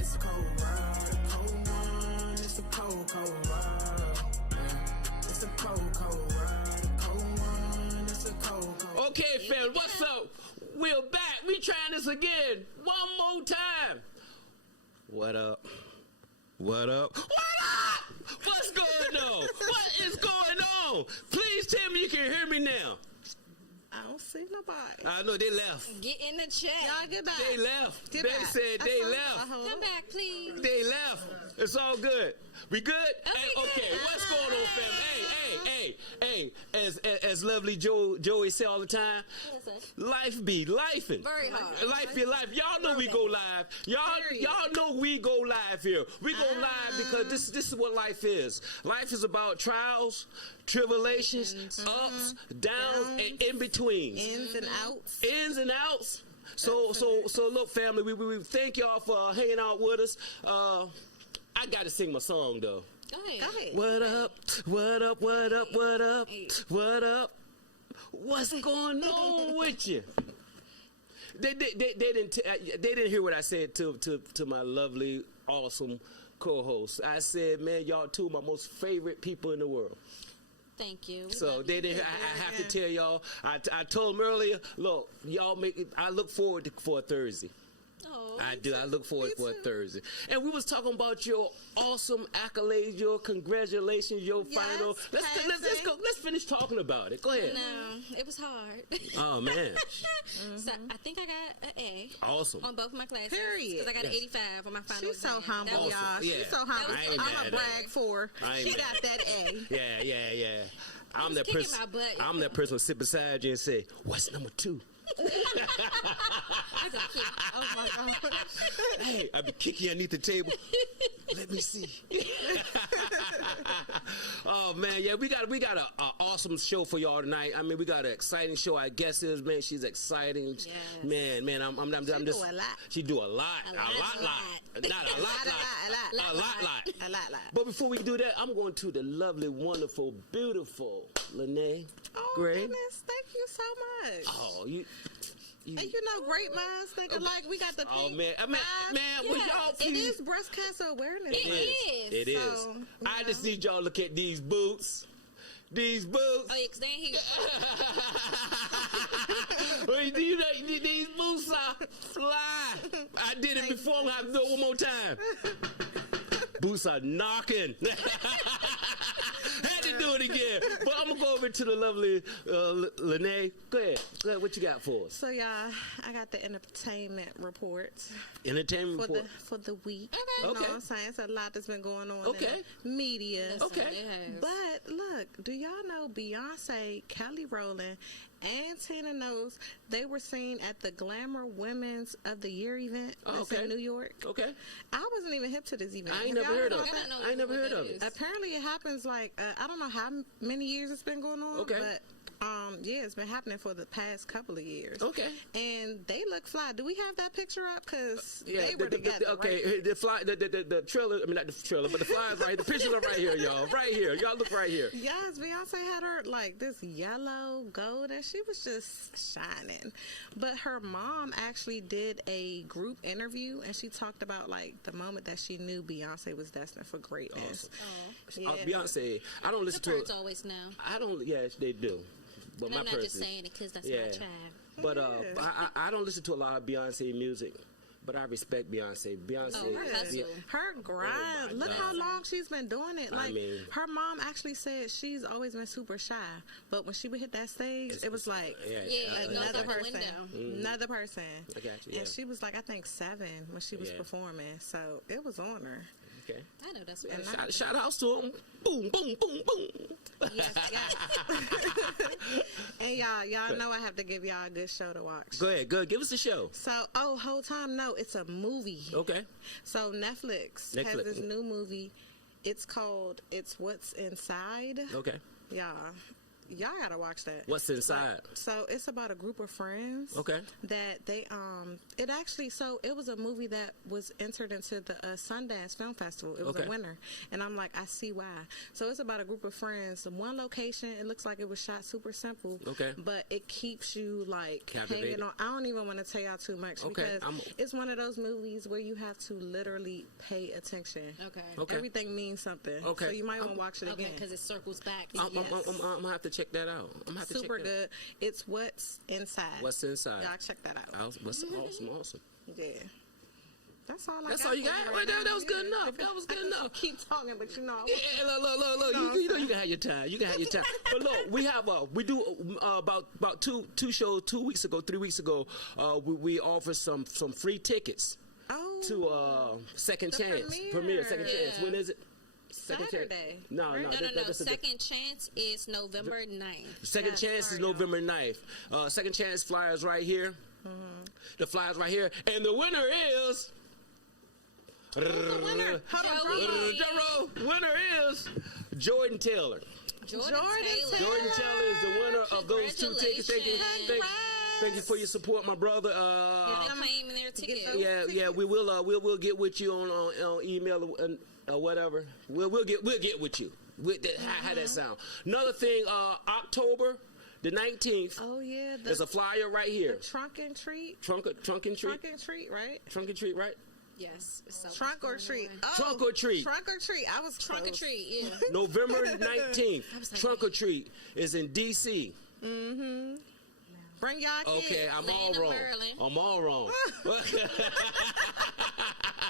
It's a cold world, a cold one. It's a cold, cold world. It's a cold, cold world, a cold one. It's a cold, cold. Okay, fam, what's up? We're back. We trying this again. One more time. What up? What up? What up? What's going on? What is going on? Please tell me you can hear me now. I don't see nobody. I know they left. Get in the chat. Y'all get back. They left. Get They back. said they left. Come back, please. They left. It's all good. We good? Hey, okay, good. what's going on, fam? Hey. As lovely Joey say all the time, life be lifing. Very hard. Life be life. Y'all know we go live. Y'all know we go live here. We go live because this is what life is. Life is about trials, tribulations, ups, downs, and in betweens. Ins and outs. Ins and outs. So look, family, we thank y'all for hanging out with us. I gotta sing my song though. Go ahead. Go ahead. What up? What up? What up? What up? What up? What's going on with you? They didn't hear what I said to my lovely, awesome co-host. I said, man, y'all two of my most favorite people in the world. Thank you. So they didn't. I have to tell y'all. I told them earlier. Look, y'all make it. I look forward for a Thursday. Oh, I do. I look forward for a Thursday. And we was talking about your awesome accolades, your congratulations, your final. Let's go. Let's finish talking about it. Go ahead. No, it was hard. Oh man. So I think I got an A. Awesome. On both my classes. Period. Because I got an 85 on my final She's so exam. humble, That was- y'all. Yeah. She's so humble. I ain't I'm mad a at brag for her. I ain't She mad. got that A. Yeah. I'm that kicking person. my butt, I'm that person who sit beside you and say, "What's number 2?" I got kicked. Oh my God. Hey, I be kicking you underneath the table. Let me see. Oh man, yeah, we got a awesome show for y'all tonight. I mean, we got an exciting show. Our guest is, man, she's exciting. Yes. Man, I'm just. do a lot. She do a lot. A Not a lot. But before we do that, I'm going to the lovely, wonderful, beautiful Lene Oh, Gray. goodness. Thank you so much. Oh, you. And you know, great minds think alike. We got the Oh pink man, will y'all It please? is breast cancer awareness. It is. So, I just need y'all to look at these boots. These boots. Oh, yeah, because they ain't here. Wait, do you know these boots are fly? I did it before. I'm gonna have to do it one more time. Boots are knocking. Had to do it again. But I'm gonna go over to the lovely Lene. Go ahead. What you got for us? So y'all, I got the entertainment report Entertainment report. for the week. Okay. You know Okay. what I'm saying? It's a lot that's been going on Okay. in the media. Okay. Yes. But look, do y'all know Beyonce, Kelly Rowland, and Tina Knowles, they were seen at the Glamour Women's of the Year event that's in New York. Okay. I wasn't even hip to this event. I ain't Have never y'all heard of about it. that? I ain't never heard of it. Apparently it happens like, I don't know how many years it's been going on. Okay. But yeah, it's been happening for the past couple of years. Okay. And they look fly. Do we have that picture up? Because Yeah, they were together. okay, right? the trailer, I mean, not the trailer, but the flyers right here. The pictures are right here, y'all. Right here. Y'all look right here. Yes, Beyonce had her like this yellow gold, and she was just shining. But her mom actually did a group interview, and she talked about like the moment that she knew Beyonce was destined for greatness. Awesome. Yeah. Beyonce, I don't listen The to birds it. always know. I don't, yes, they do. But And my I'm not just person, saying it because that's yeah. my child. But I don't listen to a lot of Beyonce music, but I respect Beyonce. Beyonce, Oh, her hustle. Her grind. Oh, my Look God. how long she's been doing it. I Like mean- her mom actually said she's always been super shy, but when she would hit that stage, it was like Yeah, it goes another out the person, window. another person. I got you, yeah. And she was like, I think 7 when she was Yeah. performing, so it was on her. Okay. I know that's And right. Shout outs to them. Boom, boom, boom, boom. Yes, and y'all know I have to give y'all a good show to watch. Go ahead, good. Give us a show. So, whole time, no, it's a movie. Okay. So Netflix has this new movie. It's called It's What's Inside. Okay. Yeah. Y'all gotta watch that. What's inside? So it's about a group of friends. Okay. That they it actually, so it was a movie that was entered into the Sundance Film Festival. It was a winner, and I'm like, I see why. So it's about a group of friends. One location, it looks like it was shot super simple. Okay. But it keeps you like Captivated. hanging on. I don't even want to tell y'all too much because it's one of those movies where you have to literally pay attention. Okay. Everything means something. Okay. So you might want to watch it Okay, again. because it circles back. I'm gonna have to check that out. I'm gonna have to Super check that good. It's What's Inside. What's inside? Y'all check that out. Awesome. Yeah. That's all I That's got. all you got? for Well, now. that was good enough. That was good enough. Keep talking, but you know. Yeah, look. You know you can have your time. You can have your time. But look, we do about two shows 2 weeks ago, 3 weeks ago. We offer some free tickets to Second Chance premiere. Second Chance. When is it? Saturday. No. Second Chance is November 9th. Second Chance is November 9th. Second Chance flyers right here. The flyers right here. And the winner is... Winner is Jordan Taylor. Jordan Taylor. Jordan Taylor is the winner of those 2 tickets. Thank you for your support, my brother. They're claiming their ticket. Yeah. We will. We'll get with you on email or whatever. We'll get with you. How that sound? Another thing. October the 19th. Oh yeah. There's a flyer right here. Trunk and treat. Trunk and treat. Trunk and treat, right? Trunk and treat, right? Yes. Trunk or treat. Trunk or treat. Trunk or treat. I was Trunk or treat, yeah. November 19th. Trunk or treat is in D.C. Bring y'all kids. Okay, I'm all wrong.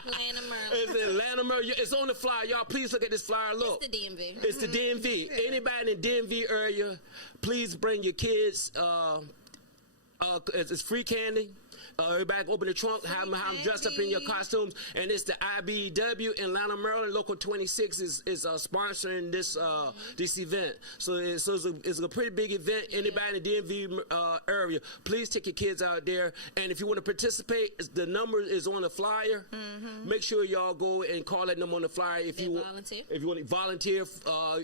Atlanta, Maryland. It's in Atlanta, Maryland. It's on the flyer. Y'all, please look at this flyer. Look. It's the DMV. It's the DMV. Anybody in the DMV area, please bring your kids. It's free candy. Everybody open the trunk, have them dressed up in your costumes, and it's the IBW in Atlanta, Maryland. Local 26 is sponsoring this event. So it's a pretty big event. Anybody in the DMV area, please take your kids out there. And if you want to participate, the number is on the flyer. Make sure y'all go and call that number on the flyer. If you want to volunteer,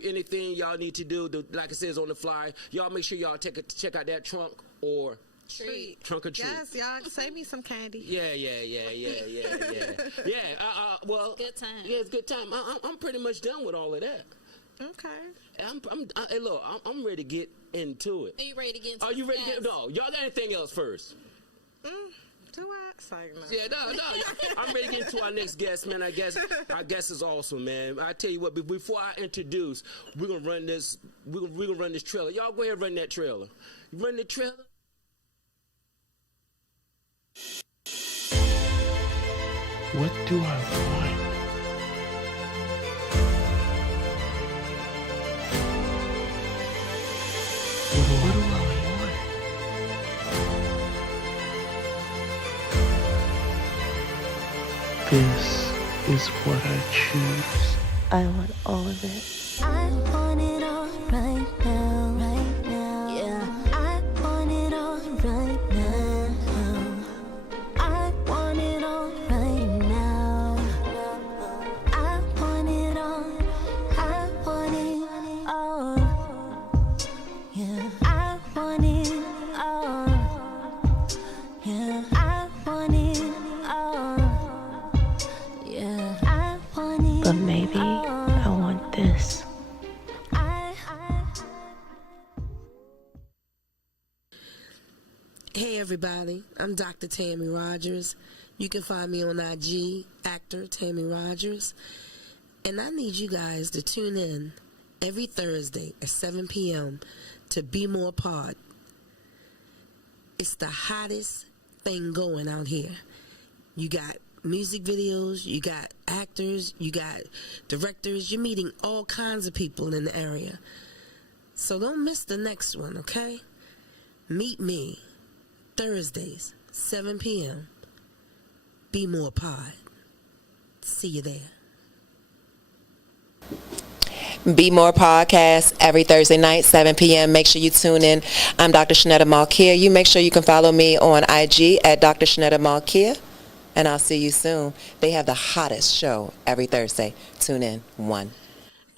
anything y'all need to do, like it says on the flyer, y'all make sure y'all check out that trunk or treat. Trunk or treat. Yes, y'all save me some candy. Yeah. Well, good time. Yeah, it's good time. I'm pretty much done with all of that. Okay. Hey, look, I'm ready to get into it. Are you ready to get into Are you ready the to get? No, y'all got anything else first? Do I? Sorry, no. Yeah, no. I'm ready to get into our next guest, man. Our guest is awesome, man. I tell you what, before I introduce, we're gonna run this. We're gonna run this trailer. Y'all go ahead and run that trailer. Run the trailer. What do I want? What do I want? This is what I choose. I want all of it. I want it all right now, right now. Yeah, I want it all right now. I want it all right now. I want it all. I want it all. Yeah, I want it all. Yeah, I want it all. Yeah, I want it. But maybe I want this. Hey everybody, I'm Dr. Tammy Rogers. You can find me on IG, actor Tammy Rogers. And I need you guys to tune in every Thursday at 7 p.m. to BMorePod. It's the hottest thing going out here. You got music videos, you got actors, you got directors. You're meeting all kinds of people in the area. So don't miss the next one, okay? Meet me Thursdays, 7 p.m. BMorePod. See you there. Be More Podcast every Thursday night, 7 p.m. Make sure you tune in. I'm Dr. Shanetta Malkia. You make sure you can follow me on IG at Dr. Shanetta Malkia. And I'll see you soon. They have the hottest show every Thursday. Tune in. 1.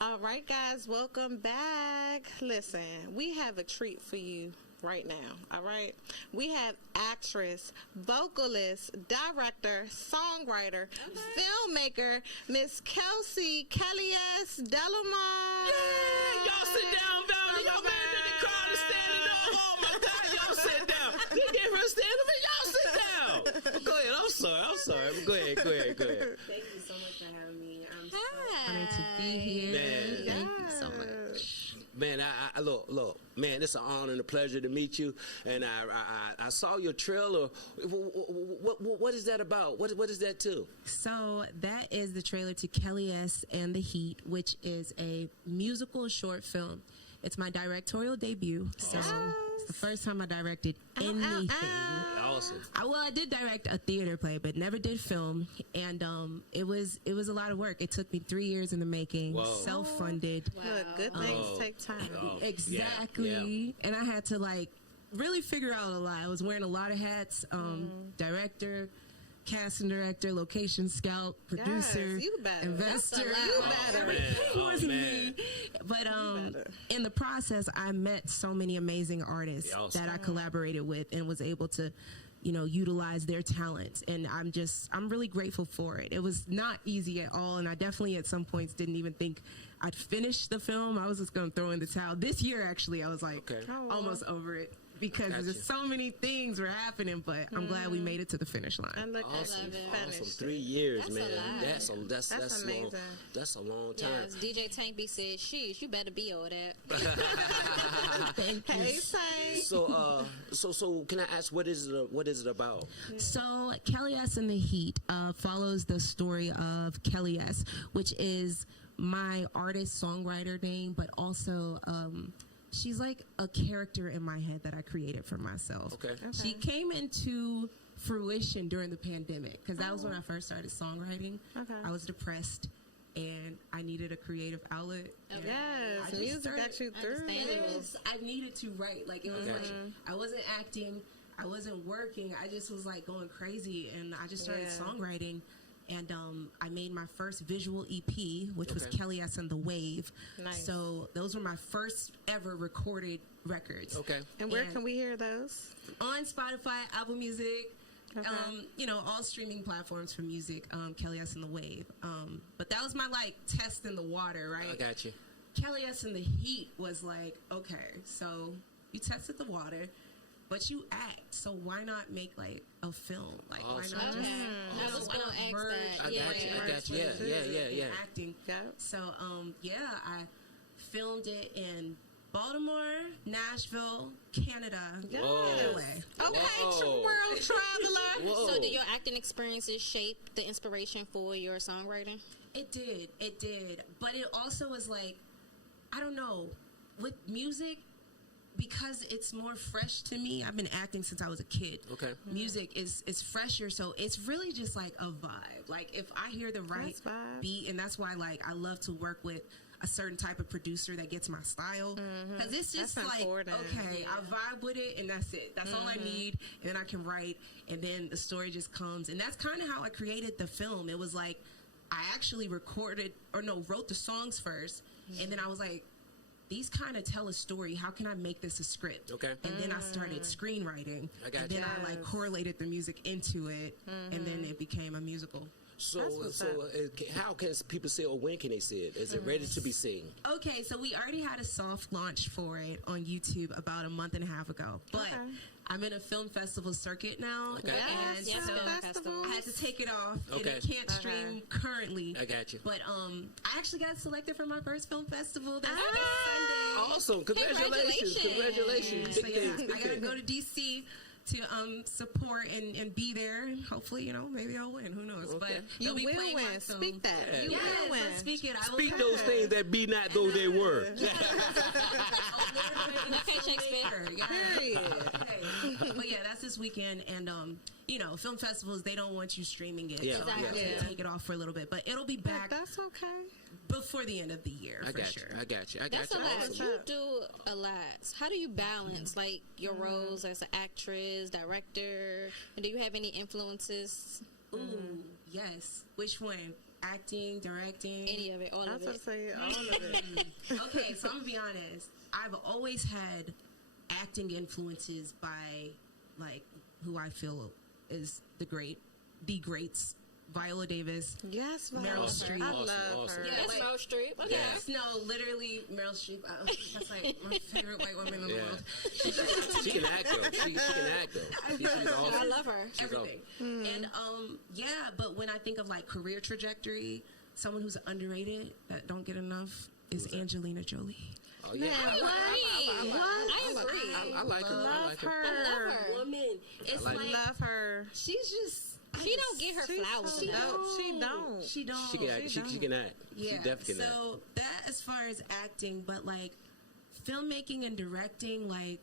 All right, guys, welcome back. Listen, we have a treat for you right now, all right? We have actress, vocalist, director, songwriter, filmmaker, Miss Kelsey Kelyes Delemar. Yeah, y'all sit down, Valerie. Y'all man in the crowd is standing up. Oh my God, y'all sit down. They gave her a stand up and y'all sit down. Go ahead. I'm sorry. Go ahead. Thank you so much for having me. I'm so honored to be here. Man. Thank you so much. Man, I look, man, it's an honor and a pleasure to meet you. And I saw your trailer. What is that about? What is that to? So that is the trailer to Kelyes and the Heat, which is a musical short film. It's my directorial debut. So it's the first time I directed anything. Awesome. I did direct a theater play, but never did film. And it was a lot of work. It took me 3 years in the making, self-funded. Look, good things take time. Exactly. And I had to really figure out a lot. I was wearing a lot of hats, director, casting director, location scout, producer, investor. Everything was me. But in the process, I met so many amazing artists that I collaborated with and was able to, utilize their talents. And I'm really grateful for it. It was not easy at all. And I definitely at some points didn't even think I'd finish the film. I was just going to throw in the towel. This year, actually, I was almost over it. Because there's so many things were happening, but I'm glad we made it to the finish line. Awesome. 3 years, man. That's amazing. Long. That's a long time. Yes, DJ Tank B said, "Sheesh, you better be all that." Thank you. Hey, Tank. So can I ask what is it about? So Kelyes and the Heat follows the story of Kelyes, which is my artist songwriter name, but also she's like a character in my head that I created for myself. Okay. She came into fruition during the pandemic because that was when I first started songwriting. I was depressed and I needed a creative outlet. Yes, music got you through. I needed to write. It was I wasn't acting, I wasn't working. I just was going crazy, and I just started songwriting. And I made my first visual EP, which was Kelyes and the Wave. Nice. So those were my first ever recorded records. Okay. And where can we hear those? On Spotify, Apple Music, all streaming platforms for music, Kelyes and the Wave. But that was my test in the water, right? I got you. Kelyes and the Heat was okay, so you tested the water. But you act, so why not make a film? Why not just I was gonna ask that. I got you. Yeah. Acting. So I filmed it in Baltimore, Nashville, Canada. Whoa. Okay, world traveler. So did your acting experiences shape the inspiration for your songwriting? It did. But it also was I don't know, with music, because it's more fresh to me. I've been acting since I was a kid. Okay. Music is fresher, so it's really just a vibe. If I hear the right beat, and that's why I love to work with a certain type of producer that gets my style. Because it's just I vibe with it, and that's it. That's all I need, and then I can write, and then the story just comes. And that's kind of how I created the film. It was I actually wrote the songs first, and then I was these kind of tell a story. How can I make this a script? Okay. And then I started screenwriting. And then I correlated the music into it, and then it became a musical. So how can people see, or when can they see it? Is it ready to be seen? Okay, so we already had a soft launch for it on YouTube about a month and a half ago. But I'm in a film festival circuit now. Okay. And so I had to take it off. Okay. And it can't stream currently. I got you. But I actually got selected for my first film festival this Sunday. Awesome. Congratulations. So I gotta go to DC to support and be there. Hopefully, maybe I'll win. Who knows? Okay. But you will win. Speak that. Yeah. You will win. So speak it. Speak those things that be not though they were. But yeah, that's this weekend, and film festivals, they don't want you streaming it. Yeah. So I have to take it off for a little bit, but it'll be back. That's okay. Before the end of the year, I got you. That's a lot. Awesome. You do a lot. How do you balance your roles as an actress, director? And do you have any influences? Ooh, yes. Which one? acting, directing, any of it, all of it. Say all of it. Okay, so I'm gonna be honest. I've always had acting influences by like who I feel is the greats. Viola Davis. Yes, Meryl Streep. I love her. Yeah, that's Like, Meryl Streep. Okay. Yes, no, literally Meryl Streep. That's like my favorite white woman in the world. She can act though. She can act though. She's awesome. I love her. Everything. And yeah, but when I think of like career trajectory, someone who's underrated that don't get enough is Angelina Jolie. Oh yeah, I agree. I like her. Love her. I love her. Woman, it's like like Love her. she's just. She don't get her flowers. She don't. She don't. She can act. She can act. Yeah. She definitely can act. So that as far as acting, but like filmmaking and directing, like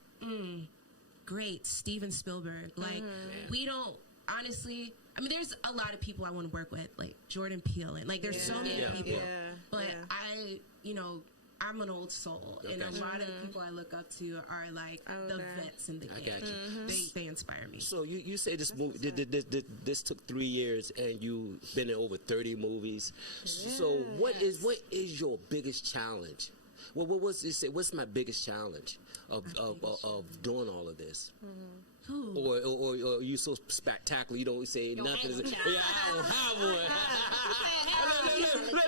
great. Steven Spielberg. Like we don't honestly. I mean, there's a lot of people I want to work with, like Jordan Peele, and like there's so many people. Yeah. But I'm an old soul, and a lot of the people I look up to are like the vets in the game. got you. They inspire me. So you say this movie this took 3 years and you've been in over 30 movies. So what is your biggest challenge? What's my biggest challenge of doing all of this? Or you so spectacular you don't say nothing. I don't have one.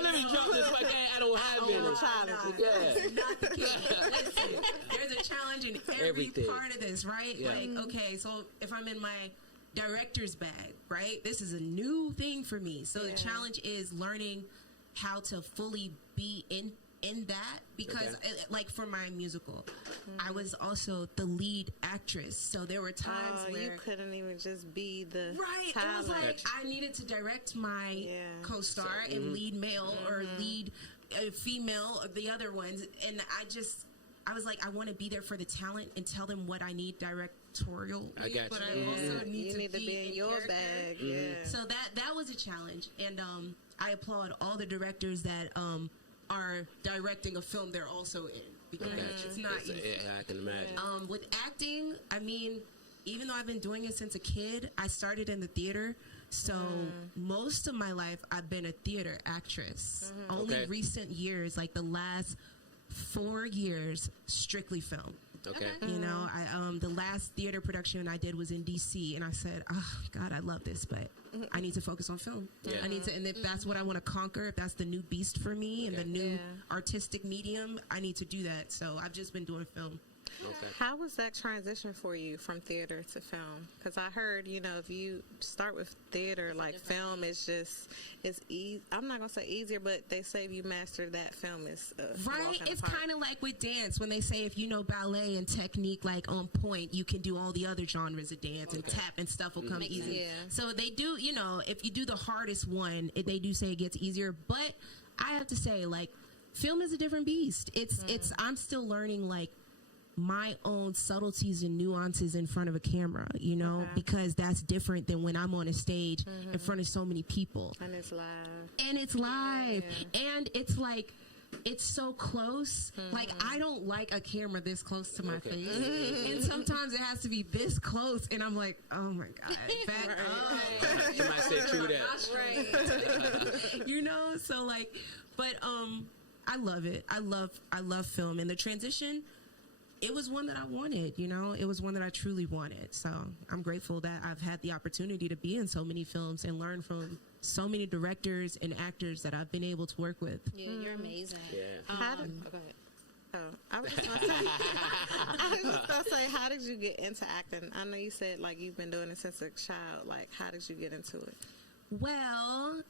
Let me drop this. I don't have any. Not the case. Listen, there's a challenge in every part of this, right? Yeah. Like, okay, so if I'm in my director's bag, right? This is a new thing for me. So the challenge is learning how to fully be in that, because like for my musical, I was also the lead actress, so there were times where you couldn't even just be the it was like I needed to direct my co-star and lead male or lead female or the other ones, and I was like, I want to be there for the talent and tell them what I need directorial, I got but you. I also need you need to be in your character. bag. Yeah. So that was a challenge, and I applaud all the directors that are directing a film they're also in, because it's not easy. I can imagine. With acting, I mean, even though I've been doing it since a kid, I started in the theater. So most of my life, I've been a theater actress. Only recent years, like the last 4 years, strictly film. Okay. You know, the last theater production I did was in DC, and I said, "Oh God, I love this, but I need to focus on film. Yeah. I need to, and if that's what I want to conquer, if that's the new beast for me and the new artistic medium, I need to do that." So I've just been doing film. Okay. How was that transition for you from theater to film? Because I heard, if you start with theater, like film is it's easy. I'm not gonna say easier, but they say if you master that, film is right. It's kind of like with dance when they say if you know ballet and technique like on point, you can do all the other genres of dance and tap and stuff will come easy. Yeah. So they do, if you do the hardest one, they do say it gets easier. But I have to say, like, film is a different beast. It's I'm still learning like my own subtleties and nuances in front of a camera, because that's different than when I'm on a stage in front of so many people. And it's live. Yeah. And it's like, it's so close. Like, I don't like a camera this close to my face. And sometimes it has to be this close. And I'm like, oh my God, back up. You might say true that. So like, but I love it. I love film. And the transition, it was one that I wanted, it was one that I truly wanted. So I'm grateful that I've had the opportunity to be in so many films and learn from so many directors and actors that I've been able to work with. Yeah, you're amazing. Yeah. Go ahead. I was just gonna say, how did you get into acting? I know you said like you've been doing it since a child. Like, how did you get into it? Well,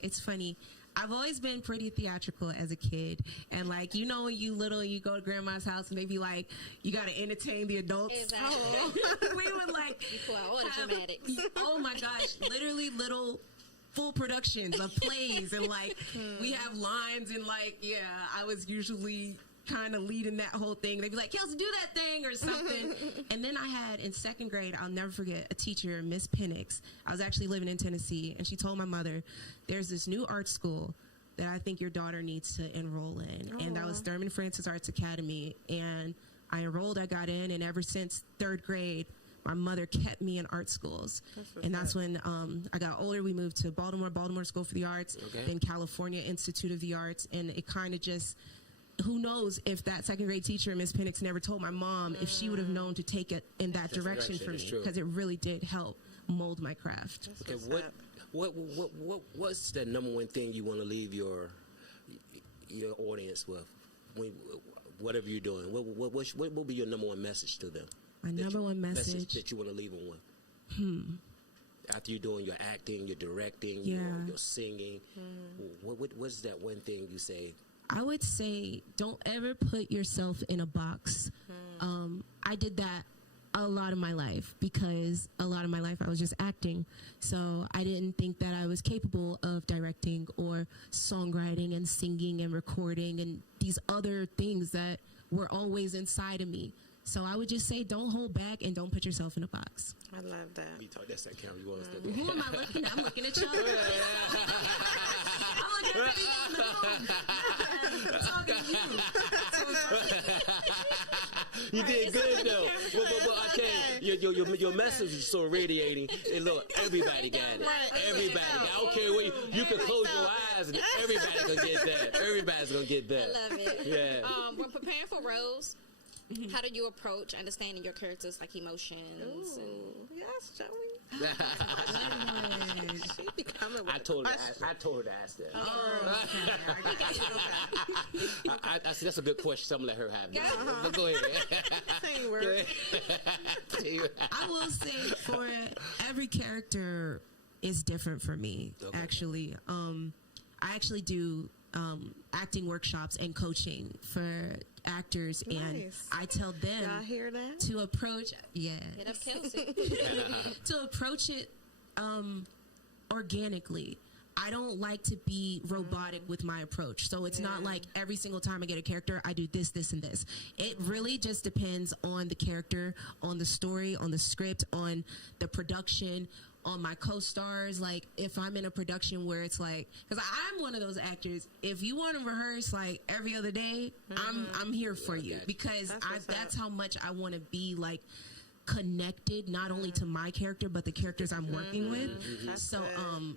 it's funny. I've always been pretty theatrical as a kid. And like, when you little, you go to grandma's house and they be like, you got to entertain the adults. Exactly. We would like, you pull out all the dramatics. Oh my gosh, literally little full productions of plays. And like, we have lines and like, I was usually kind of leading that whole thing. They'd be like, Kelsey, do that thing or something. And then I had, in second grade, I'll never forget, a teacher, Miss Penix. I was actually living in Tennessee, and she told my mother, there's this new art school that I think your daughter needs to enroll in. And that was Thurman Francis Arts Academy. And I enrolled, I got in, and ever since third grade, my mother kept me in art schools. And that's when I got older. We moved to Baltimore School for the Arts, then California Institute of the Arts. And it kind of just, who knows if that second grade teacher, Miss Penix, never told my mom if she would have known to take it in that direction for me, because it really did help mold my craft. Okay, what's the number one thing you want to leave your audience with? Whatever you're doing, what will be your number one message to them? My number one message that you want to leave them with? After you're doing your acting, your directing, your singing, what's that one thing you say? I would say don't ever put yourself in a box. I did that a lot of my life, because a lot of my life I was just acting. So I didn't think that I was capable of directing or songwriting and singing and recording and these other things that were always inside of me. So I would just say don't hold back and don't put yourself in a box. I love that. That's that camera you want us to do. Who am I looking at? I'm looking at y'all. I'm looking at you. I'm talking to you. You did good though. Well, I can't. Your message is so radiating. And look, everybody got it. Everybody. I don't care where you can close your eyes and everybody gonna get that. Everybody's gonna get that. I love it. Yeah. When preparing for roles, how do you approach understanding your characters' like emotions? Yes, Joey. I told her to ask that. I see, that's a good question. So I'm gonna let her have that. But go ahead. I will say for every character is different for me. Actually, I actually do acting workshops and coaching for actors, and I tell them y'all hear that? To approach Hit up Kelsey. to approach it organically. I don't like to be robotic with my approach. So it's not like every single time I get a character, I do this, this, and this. It really just depends on the character, on the story, on the script, on the production, on my co-stars. Like if I'm in a production where it's like, because I'm one of those actors, if you want to rehearse like every other day, I'm here for you, because that's how much I want to be like connected, not only to my character but the characters I'm working with. So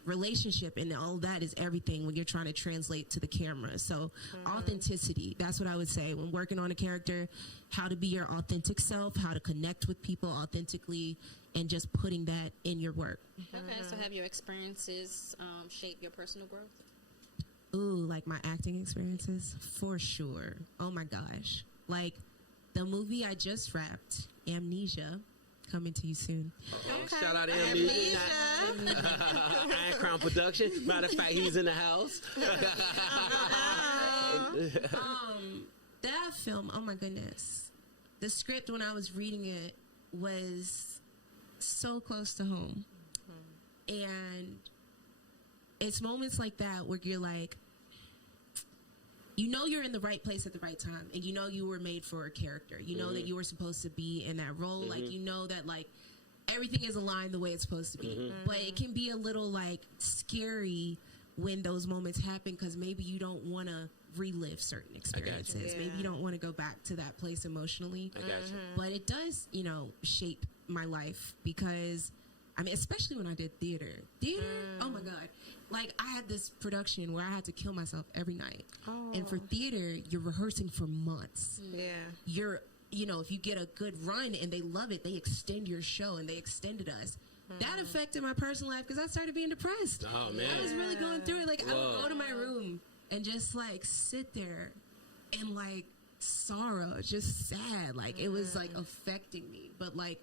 relationship and all that is everything when you're trying to translate to the camera. So authenticity, that's what I would say when working on a character. How to be your authentic self, how to connect with people authentically, and just putting that in your work. Okay, so have your experiences shaped your personal growth? Ooh, like my acting experiences? For sure. Oh my gosh. Like the movie I just wrapped, Amnesia, coming to you soon. Okay. Shout out to Amnesia. Iron Crown Production. Matter of fact, he's in the house. That film, oh my goodness. The script, when I was reading it, was so close to home. And it's moments like that where you're like, you know you're in the right place at the right time, and you know you were made for a character. You know that you were supposed to be in that role. Like, you know that, like, everything is aligned the way it's supposed to be. But it can be a little, like, scary when those moments happen, because maybe you don't want to relive certain experiences. Maybe you don't want to go back to that place emotionally. But it does, you know, shape my life, because, I mean, especially when I did theater. Oh my God. Like, I had this production where I had to kill myself every night. And for theater, you're rehearsing for months. You're, you know, if you get a good run and they love it, they extend your show, and they extended us. That affected my personal life, because I started being depressed. Oh, man. I was really going through it. Like, I would go to my room and just, like, sit there and, like, sorrow, just sad. Like, it was, like, affecting me. But, like,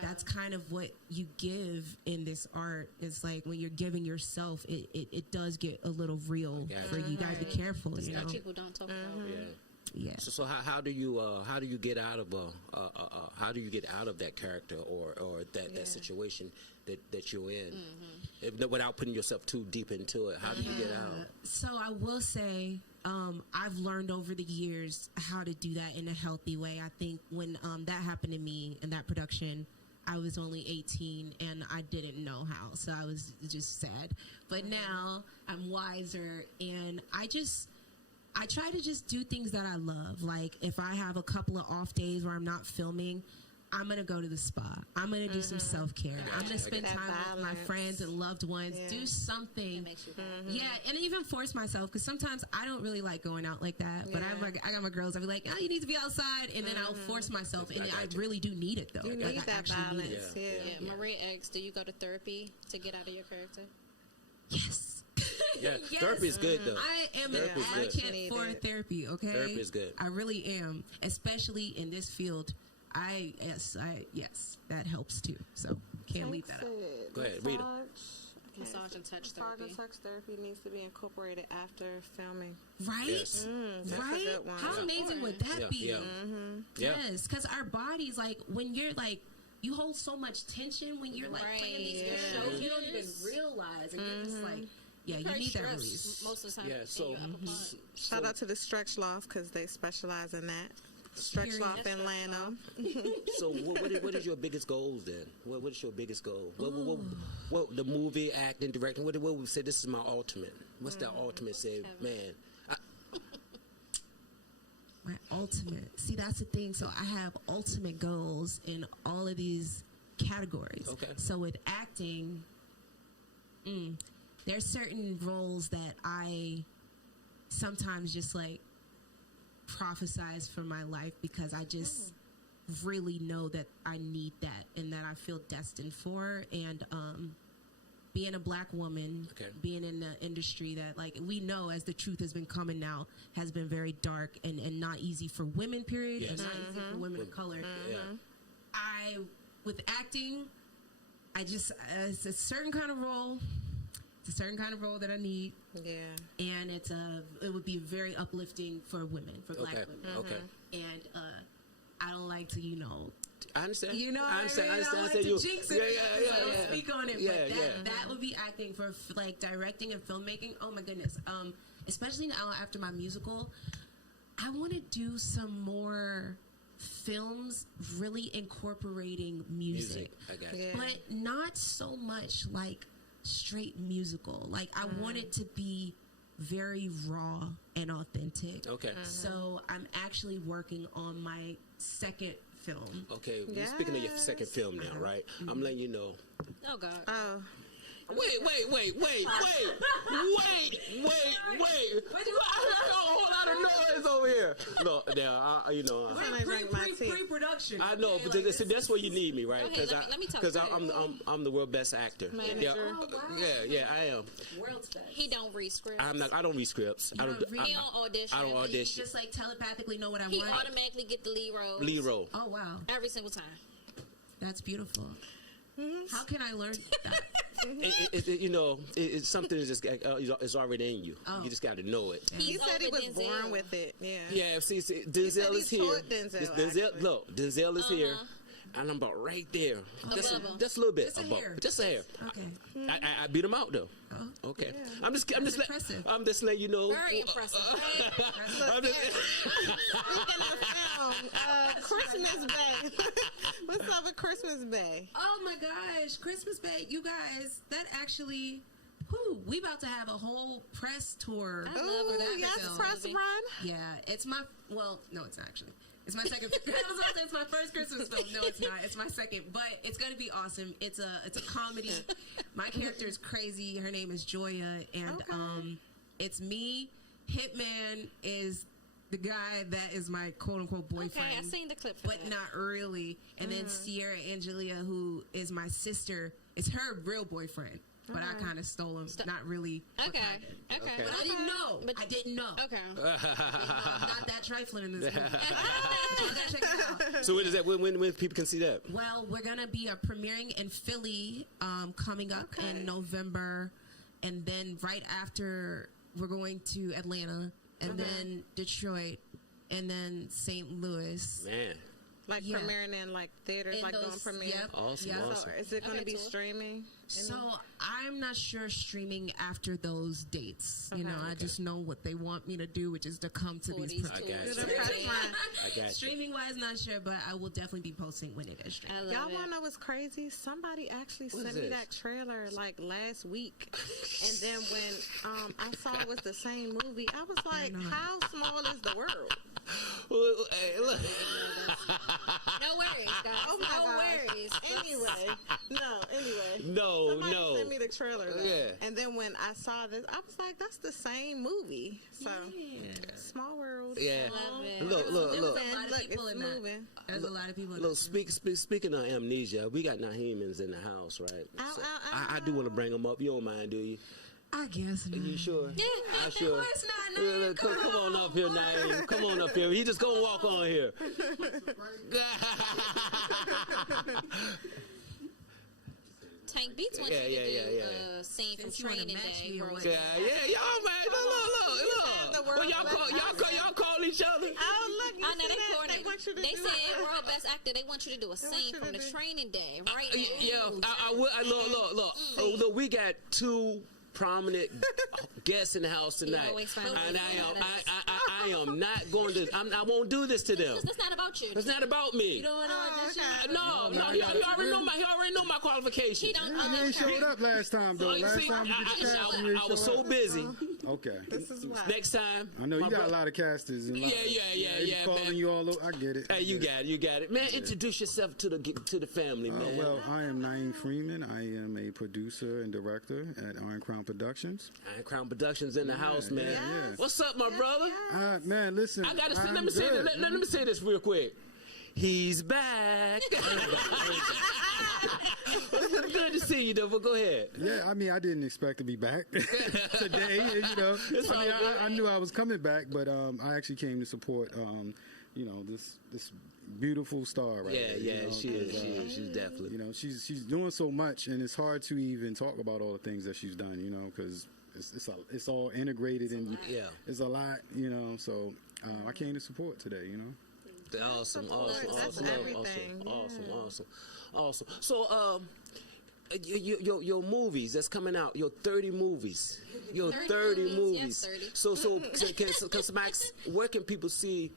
that's kind of what you give in this art. It's like when you're giving yourself, it does get a little real for you. Guys, be careful. You know? People don't talk about. Yeah. So how do you get out of that character or that situation that you're in, without putting yourself too deep into it? How do you get out? So I will say, I've learned over the years how to do that in a healthy way. I think when that happened to me in that production, I was only 18 and I didn't know how, so I was just sad. But now I'm wiser, and I try to just do things that I love. Like if I have a couple of off days where I'm not filming, I'm gonna go to the spa. I'm gonna do some self-care. I'm gonna spend time with my friends and loved ones. Do something. Yeah, and even force myself, because sometimes I don't really like going out like that. But I got my girls. I'll be like, oh, you need to be outside, and then I'll force myself, and I really do need it though. You need that balance. Yeah. Maria asks, do you go to therapy to get out of your character? Yes. Yeah, Yes. therapy is good though. I am an Therapy's good. advocate for therapy. Okay, Therapy is good. I really am, especially in this field. Yes, that helps too. So can't leave that out. Go ahead, read it. Massage and touch Massage therapy. and touch therapy needs to be incorporated after filming. Right? Yes. That's a Right? good one. How amazing would that be? Yeah. Yes, because our bodies, like when you're like, you hold so much tension when you're like playing these good shows, you don't even realize, and you're just like, yeah, you need that release. Most of the time. Yeah, so Shout out to the Stretch Loft because they specialize in that. Stretch Loft in Atlanta. So what is your biggest goals then? What is your biggest goal? What the movie, acting, directing? What would we say? This is my ultimate. What's that ultimate? Say, man. My ultimate. See, that's the thing. So I have ultimate goals in all of these categories. Okay. So with acting, there's certain roles that I sometimes just like prophesize for my life because I just really know that I need that and that I feel destined for. And being a black woman, being in the industry that, like, we know as the truth has been coming now, has been very dark and not easy for women, period, and not easy for women of color. With acting, it's a certain kind of role. It's a certain kind of role that I need. Yeah. And it would be very uplifting for women, for black women. Okay. And I don't like to, I understand. I understand. I like to jinx it. Yeah. I don't speak on it. Yeah, but that would be acting. For like directing and filmmaking. Oh my goodness. Especially now after my musical, I want to do some more films really incorporating music. I got you. But not so much like straight musical. Like I want it to be very raw and authentic. Okay. So I'm actually working on my second film. Okay, we're speaking of your second film now, right? I'm letting you know. Oh God. Oh. Wait. A whole lot of noise over here. No, Pre-production. I know, but that's where you need me, right? Okay, let me talk Because about it. I'm the world best actor. Yeah, yeah, I am. World's best. He don't read scripts. I don't read scripts. He don't audition. I don't audition. You just like telepathically know what I He want. automatically get the lead role. Lead role. Oh wow, every single time. That's beautiful. How can I learn that? It's something that's just it's already in you. You just got to know it. He said he was born with it. Yeah. Yeah. See, Denzel is here. Denzel is here. And I'm about right there. Just a little bit. Just a hair. Okay. I beat him out though. Oh. Okay. Yeah. I'm just letting you know. Very impressive. Speaking of film, Christmas Bay. What's up with Christmas Bay? Oh my gosh, Christmas Bay, you guys! That actually, we about to have a whole press tour. I love Ooh, that yes, film. press run. Yeah, it's my no, it's not actually. It's my second. It's my first Christmas film. No, it's not. It's my second, but it's gonna be awesome. It's a comedy. My character is crazy. Her name is Joya, and it's me. Hitman is the guy that is my quote unquote boyfriend. Okay, I seen the clip for but that. not really. And then Sierra Angelia, who is my sister, is her real boyfriend. But I kind of stole him. Not really. Okay. But I didn't know. I didn't know. Okay. I'm not that trifling in this movie. You gotta check it out. So when is that? When people can see that? Well, we're gonna be premiering in Philly coming up in November, and then right after we're going to Atlanta, and then Detroit, and then St. Louis. Man. Like premiering in like theaters, in like those, doing premiere. Yep, awesome. So is it going to be streaming? So I'm not sure streaming after those dates. I just know what they want me to do, which is to come to these premieres. I got you. Streaming wise, not sure, but I will definitely be posting when it is streaming. Y'all want to know what's crazy? Somebody actually sent me that trailer like last week, and then when I saw it was the same movie, I was like, "How small is the world?" Hey, look. No worries, guys. Oh my no gosh. worries. Anyway. No, Somebody no. sent me the trailer. Though. Yeah. And then when I saw this, I was like, "That's the same movie." So, Small World. Yeah. Love it. Look. There's a lot of Look, people it's in that. moving. There's a lot of people in Look, that. speaking of amnesia, we got Nahimans in the house, right? So I do want to bring them up. You don't mind, do you? I guess not. You sure? Yeah, I sure. Of course not, Naeem. Look, come on up here, Naeem. Come on up here. He just gonna walk on here. Tank Beats wants Yeah, you to yeah, do yeah. a scene from Since you wanna Training match Day. me or real what? quick. Y'all, man. Look. Well, y'all call each other. Oh, look, I know they corny. They want you to They do said it. World Best Actor. They want you to do a scene you from to the do- Training Day right now. Yeah, I would. Look. Oh, look, we got two prominent guests in the house tonight, always find and ways I am not going to. I won't do this to them. That's not about you. It's not about me. You don't want to audition? No, he already know my qualifications. He don't. You ain't showed up last time, though. You Last see, time you did the cast, you ain't I was showed so up. busy. Okay. This is why. Next time, I know you my got bro- a lot of casters. And Yeah, calling man. you all over. I get it. Hey, you got it, man. Introduce yourself to the family, man. Well, I am Naeem Freeman. I am a producer and director at Iron Crown Productions. Iron Crown Productions in the house, man. yeah. What's up, my brother? Man, listen. I gotta say, I'm let me say good. this. Let me say this real quick. He's back. Good to see you, though. But go ahead. Yeah, I mean, I didn't expect to be back today. You know, I knew I was coming back, but I actually came to support, this beautiful star right Yeah, there. yeah, you know, she is. She's definitely. You know, she's doing so much, and it's hard to even talk about all the things that she's done. You know, because it's all integrated and Yeah. it's a lot. You know, so I came to support today. You know. Awesome. That's everything. Awesome. So, your movies that's coming out, your 30 movies. Your 30 movies. Yes, 30. So, can somebody, where can people see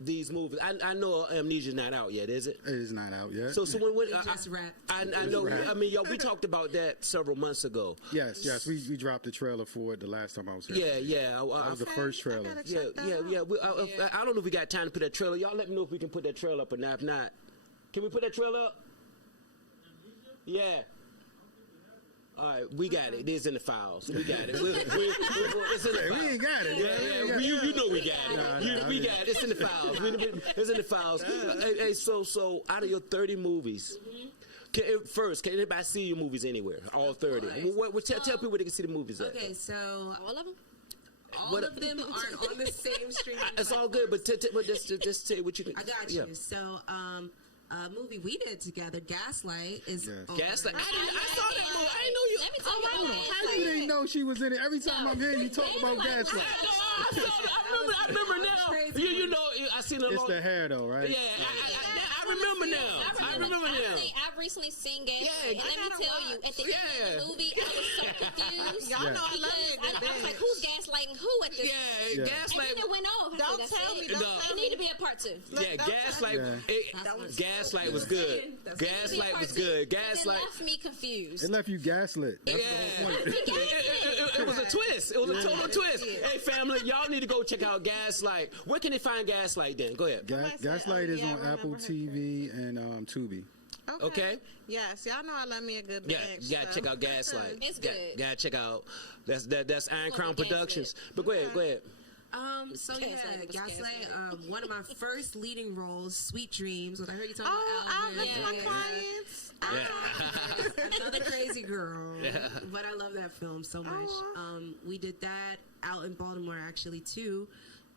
these movies? I know Amnesia's not out yet, is it? It is not out yet. So when Just wrapped. I know. I mean, we talked about that several months ago. Yes, we dropped the trailer for it the last time I was here. Yeah. That was the first trailer. Yeah. I don't know if we got time to put that trailer. Y'all let me know if we can put that trailer up or not. If not, can we put that trailer up? Yeah. All right, we got it. It is in the files. We got it. It's in the files. We ain't got it. Yeah. You know we got it. We got it. It's in the files. It's in the files. Hey, so out of your 30 movies, can anybody see your movies anywhere? All 30. Tell people where they can see the movies at. Okay, so All of them? all of them aren't on the same streaming. It's all good, but just say what you can. I got you. So, a movie we did together, Gaslight, is on. Gaslight. I saw that movie. I didn't know you. Let me tell you. How you didn't know she was in it? Every time I'm here, you talk about Gaslight. I remember now. You know, I seen it. It's the hair, though, right? Yeah, I remember now. I remember now. I've recently seen Gaslight. Yeah, and let me tell you, at the end of the movie, I was so confused. Y'all know I love Because it. I was like, who's gaslighting who at this point? Yeah, And Gaslight. then it went off. Don't tell me. It need to be a part 2. Yeah, Gaslight. Gaslight was good. Gaslight was good. It Gaslight. left me confused. It left you gaslit. That's the whole point. It was a twist. It was a total twist. Hey, family, y'all need to go check out Gaslight. Where can they find Gaslight then? Go ahead. Gaslight is on Apple TV and Tubi. Okay. Yes, y'all know I love me a good Yeah, mix. you gotta check out Gaslight. It's good. Gotta check out. That's Iron Crown Gaslit. Productions. But go ahead. So yeah, Gaslight was Gaslight. One of my first leading roles, Sweet Dreams. When I heard you talking Oh, about that's Alvin, my clients. another crazy girl. But I love that film so much. We did that out in Baltimore actually too.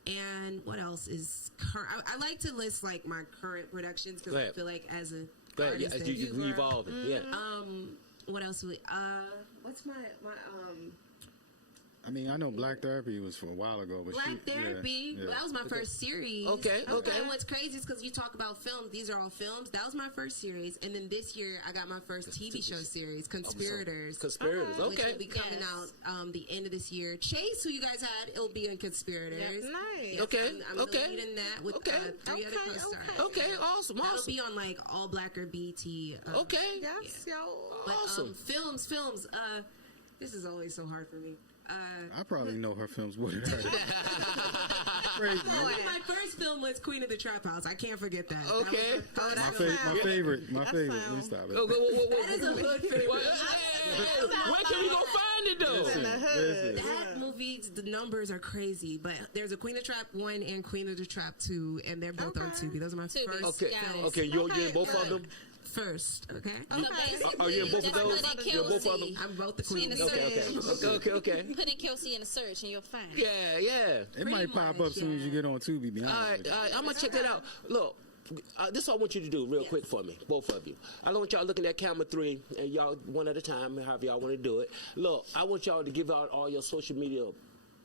And what else is current? I like to list like my current productions because I feel like as a Go ahead. artist You evolving. Yeah. what else? What's my I mean, I know Black Therapy was for a while ago, but Black Therapy. Yeah. That was my first series. Okay. And what's crazy is because you talk about films; these are all films. That was my first series, and then this year I got my first TV show series, Conspirators. Which will be coming out the end of this year. Chase, who you guys had, it'll be in Conspirators. Nice. Yes, Okay. I'm the lead in that with 3 other co-stars. Okay. Awesome. That'll be on like All Black or BT. Okay. Yes, yo. But, Awesome. films. This is always so hard for me. I probably know her films more than her. Crazy. My first film was Queen of the Trap House. I can't forget that. Okay. My favorite. Let me stop it. That is a hood favorite. Where can we go find it though? That movie, the numbers are crazy, but there's a Queen of the Trap 1 and Queen of the Trap 2, and they're both on Tubi. Those are my first films. Okay, you're in both of them? First, okay? Are you in both of those? You're in both of them? I'm both the Queen. Okay. Put in Kelsey in a search and you'll find. Yeah. It might pop up soon as you get on Tubi. All right, I'm gonna check that out. Look, this is what I want you to do real quick for me, both of you. I don't want y'all looking at camera 3 and y'all one at a time, however y'all want to do it. Look, I want y'all to give out all your social media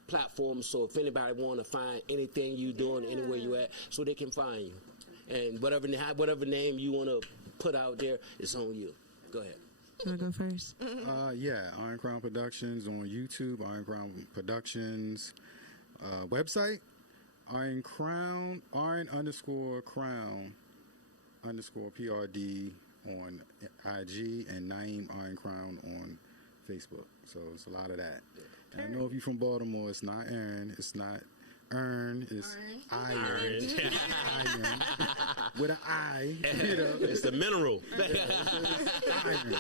platforms, so if anybody want to find anything you doing, anywhere you at, so they can find you. And whatever name you want to put out there, it's on you. Go ahead. You want to go first? Iron Crown Productions on YouTube, Iron Crown Productions website, Iron _Crown _PRD on IG, and Naeem Iron Crown on Facebook. So it's a lot of that. And I know if you're from Baltimore, it's not Aaron, it's not Earn, it's iron. Iron. With an I, you know. It's the mineral. Iron.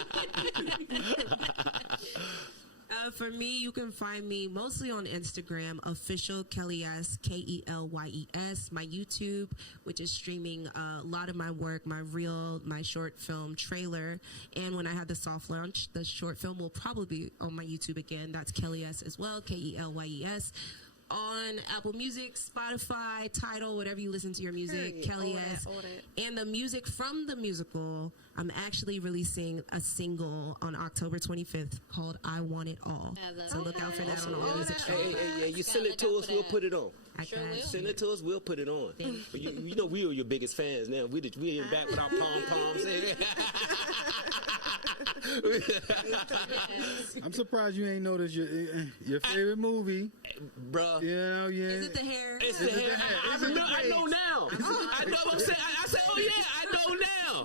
For me, you can find me mostly on Instagram, official Kelyes, Kelyes. My YouTube, which is streaming a lot of my work, my reel, my short film trailer. And when I have the soft launch, the short film will probably be on my YouTube again. That's Kelyes as well, Kelyes. On Apple Music, Spotify, Tidal, whatever you listen to your music, Kelyes. And the music from the musical, I'm actually releasing a single on October 25th called I Want It All. So look out for that on all music streams. Hey, you send it to us, we'll put it on. Sure will. Send it to us, we'll put it on. You know we are your biggest fans now. We in back with our pom-poms. I'm surprised you ain't noticed your favorite movie. Bruh. Yeah. Is it the hair? It's the hair. I know now. I know what I'm saying. I said, oh yeah, I know now.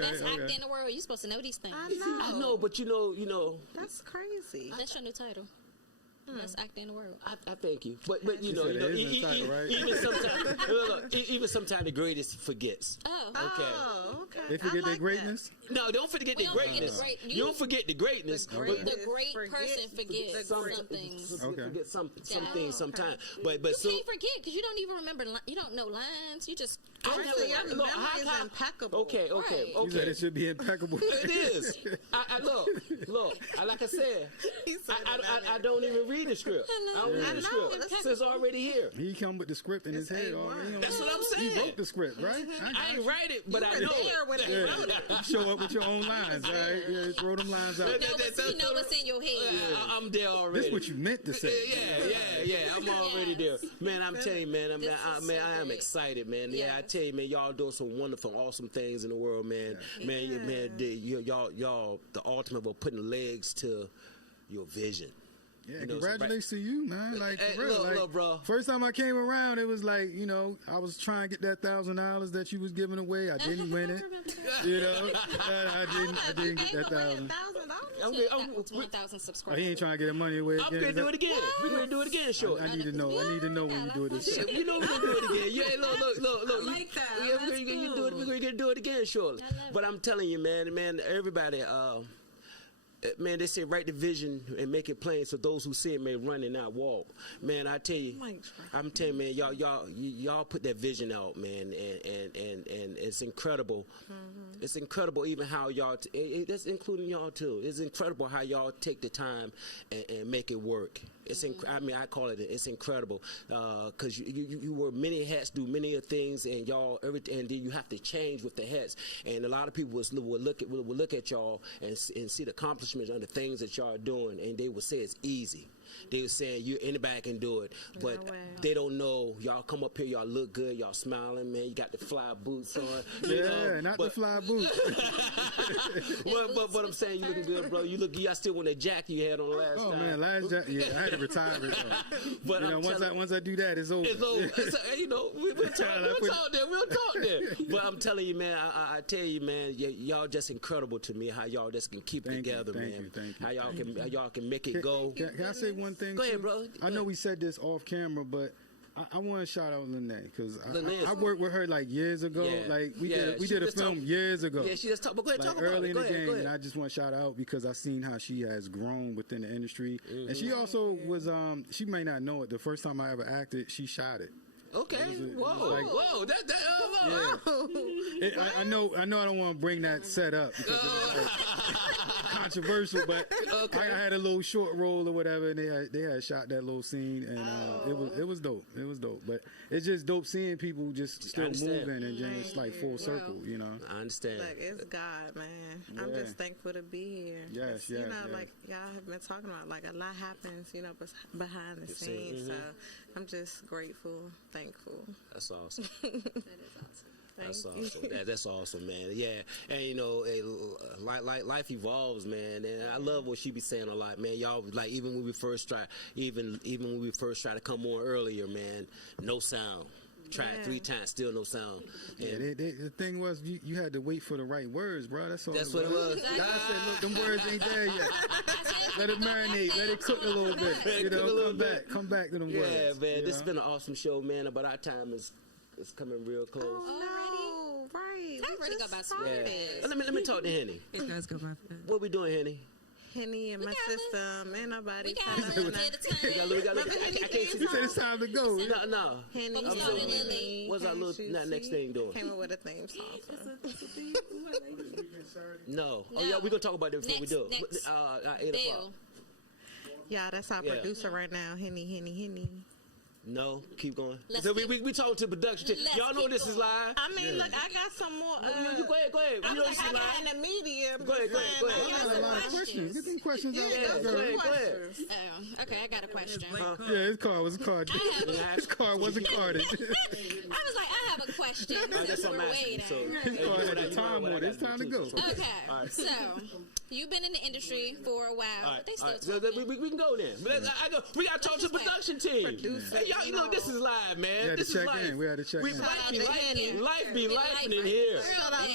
That's acting in the world. You're supposed to know these things. I know, but you know. That's crazy. That's your new title. Let's act in the world. I thank you, but you know, even sometimes the greatest forgets. Okay. They forget their greatness. No, don't forget their greatness. You don't forget the greatness. The great person forgets some things. Forget some things sometimes. But you so can't forget because you don't even remember. You don't know lines. You just. Your memory is impeccable. Okay. You said it should be impeccable. It is. Look. Like I said, I don't even read the script. I don't read the script. It's already here. He come with the script in his head already. That's what I'm saying. He wrote the script, right? I ain't write it, but I know it. You show up with your own lines, right? Yeah, throw them lines out. You know what's in your head. I'm there already. This is what you meant to say. Yeah. I'm already there. Man, I'm telling you, man, I am excited, man. Yeah, I tell you, man, y'all doing some wonderful, awesome things in the world, man. Y'all, the ultimate of putting legs to your vision. Yeah, congratulations to you, man. Like, for real. Look, bro. First time I came around, it was like, I was trying to get that $1,000 that you was giving away. I didn't win it. I didn't get that $1,000. 1,000 subscribers. He ain't trying to get the money away again. I'm gonna do it again. We're gonna do it again, short. I need to know when you do it. You know we're gonna do it again. Yeah, look. I like that. We're gonna do it again, shortly. But I'm telling you, man, everybody. Man, they say write the vision and make it plain so those who see it may run and not walk. Man, I tell you, I'm telling you, man, y'all put that vision out, man, and it's incredible. Mm-hmm. It's incredible even how y'all, that's including y'all too. It's incredible how y'all take the time and make it work. It's I call it. It's incredible because you wear many hats, do many things, and and then you have to change with the hats. And a lot of people will look at y'all and see the accomplishments and the things that y'all are doing, and they will say it's easy. they were saying anybody can do it, but they don't know. Y'all come up here, y'all look good, y'all smiling, man. You got the fly boots on. The fly boots. but I'm saying you looking good, bro. You still want that jacket you had on last time. Oh man, last jacket. Yeah, I had to retire it though. But once I do that, it's over. It's over. We'll talk there. But I'm telling you, man, I tell you, man, y'all just incredible to me. How y'all just can keep it together, man. Thank you. How y'all can make it go. Can I say one thing? Go ahead, bro. I know we said this off camera, but I want to shout out Lene because I worked with her like years ago. Yeah. Like we did a film years ago. Yeah, she just talked. But go ahead, talk about early it. in the game, and I just want to shout out because I seen how she has grown within the industry, and she also was. She may not know it. The first time I ever acted, she shot it. Okay. Whoa. Whoa. I know. I don't want to bring that set up because it's controversial, but I had a little short role or whatever, and they had shot that little scene, and it was dope. It was dope, but it's just dope seeing people just still moving and just like full circle. You know. I understand. Like it's God, man. I'm just thankful to be here. Yes. Like y'all have been talking about, like a lot happens, behind the scenes. So I'm just grateful, thankful. That's awesome. That is awesome. That's awesome. That's awesome, man. Yeah, and life evolves, man. And I love what she be saying a lot, man. Y'all like even when we first try to come on earlier, man, no sound. Tried 3 times, still no sound. And the thing was, you had to wait for the right words, bro. That's all. That's what it was. God said, look, them words ain't there yet. Let it marinate. Let it cook a little bit. Come back to them words. Yeah, man. This has been an awesome show, man. But our time is coming real close. Oh, no. Right. Time really go by so fast. Let me talk to Henny. It does go by fast. What we doing, Henny? Henny in my system, ain't nobody. We got a little bit of time. I can't see. You said it's time to go. No. Henny. What's our little next thing doing? Came up with a theme song. No. Oh yeah, we're gonna talk about that before we do it. 8 o'clock. Yeah, that's our producer right now. Henny. No, keep going. So we talking to production team. Y'all know this is live. I mean, look, I got some more. You go ahead. I'm like, I got in the media. Go ahead. I got a lot of questions. Get them questions out there. Go ahead. Okay, I got a question. His car was carded. His car wasn't carded. I was like, I have a question. We're waiting. It's time to go. Okay, so you've been in the industry for a while. But they still we can go then. We got to talk to the production team. Y'all, this is live, man. We had to check in. Life be lifing in here.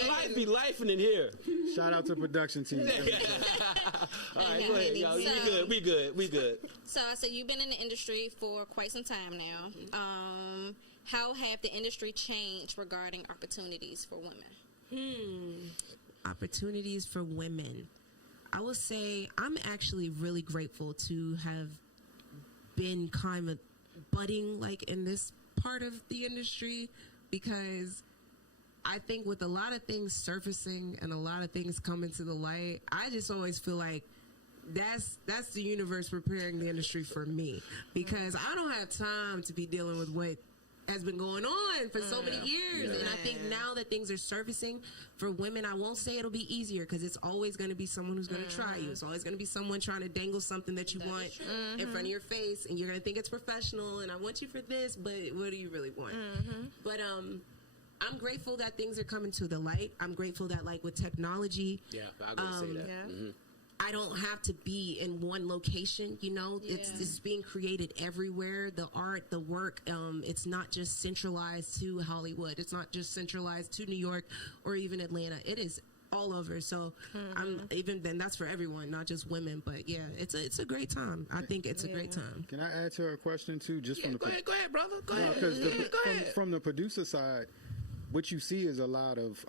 Life be lifing in here. Shout out to production team. All right, go ahead, y'all. We good. So I said you've been in the industry for quite some time now. How have the industry changed regarding opportunities for women? Opportunities for women. I will say I'm actually really grateful to have been kind of budding like in this part of the industry, because I think with a lot of things surfacing and a lot of things coming to the light, I just always feel like that's the universe preparing the industry for me, because I don't have time to be dealing with what has been going on for so many years. And I think now that things are surfacing for women, I won't say it'll be easier, because it's always going to be someone who's going to try you. It's always going to be someone trying to dangle something that you want in front of your face, and you're going to think it's professional and I want you for this, but what do you really want? But I'm grateful that things are coming to the light. I'm grateful that, like, with technology, I'm going to say that. I don't have to be in one location, it's being created everywhere. The art, the work, it's not just centralized to Hollywood. It's not just centralized to New York or even Atlanta. It is all over. So that's for everyone, not just women. But yeah, it's a great time. I think it's a great time. Can I add to her question too? Just from the go ahead, brother. Go ahead. Because from the producer side, what you see is a lot of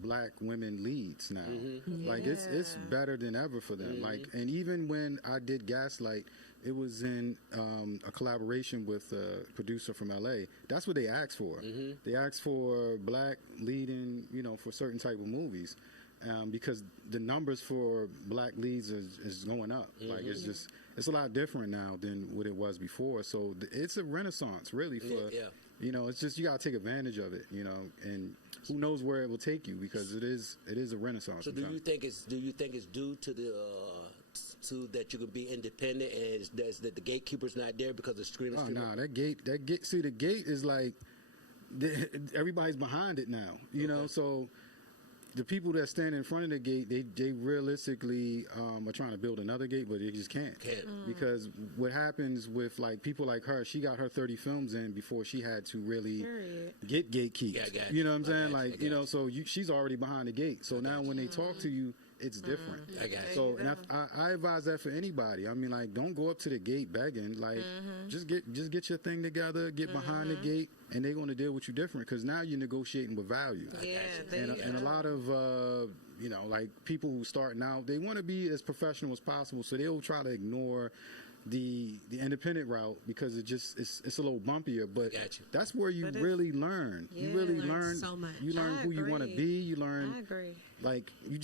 black women leads now. Like it's better than ever for them. Like, and even when I did Gaslight, it was in a collaboration with a producer from LA. That's what they asked for. They asked for black leading, for certain type of movies, because the numbers for black leads is going up. Like it's a lot different now than what it was before. So it's a renaissance, really, for it's just you gotta take advantage of it, and who knows where it will take you, because it is a renaissance. So do you think it's due to the to that you can be independent and that the gatekeeper's not there because the streaming? Oh no, that gate. See, the gate is like everybody's behind it now. You know, so the people that stand in front of the gate, they realistically are trying to build another gate, but they just can't. Because what happens with like people like her, she got her 30 films in before she had to really get gatekeeped. Yeah, you know what I'm saying? Like, you know, so she's already behind the gate. So now when they talk to you, it's different. I got you. So, and I advise that for anybody. I mean, like, don't go up to the gate begging. Like, just get your thing together, get behind the gate, and they're going to deal with you different because now you're negotiating with value. And a lot of you know, like people who starting out, they want to be as professional as possible, so they'll try to ignore the independent route because it's a little bumpier, but that's where you really learn. You really learn so much. You learn who you want to be. You learn like you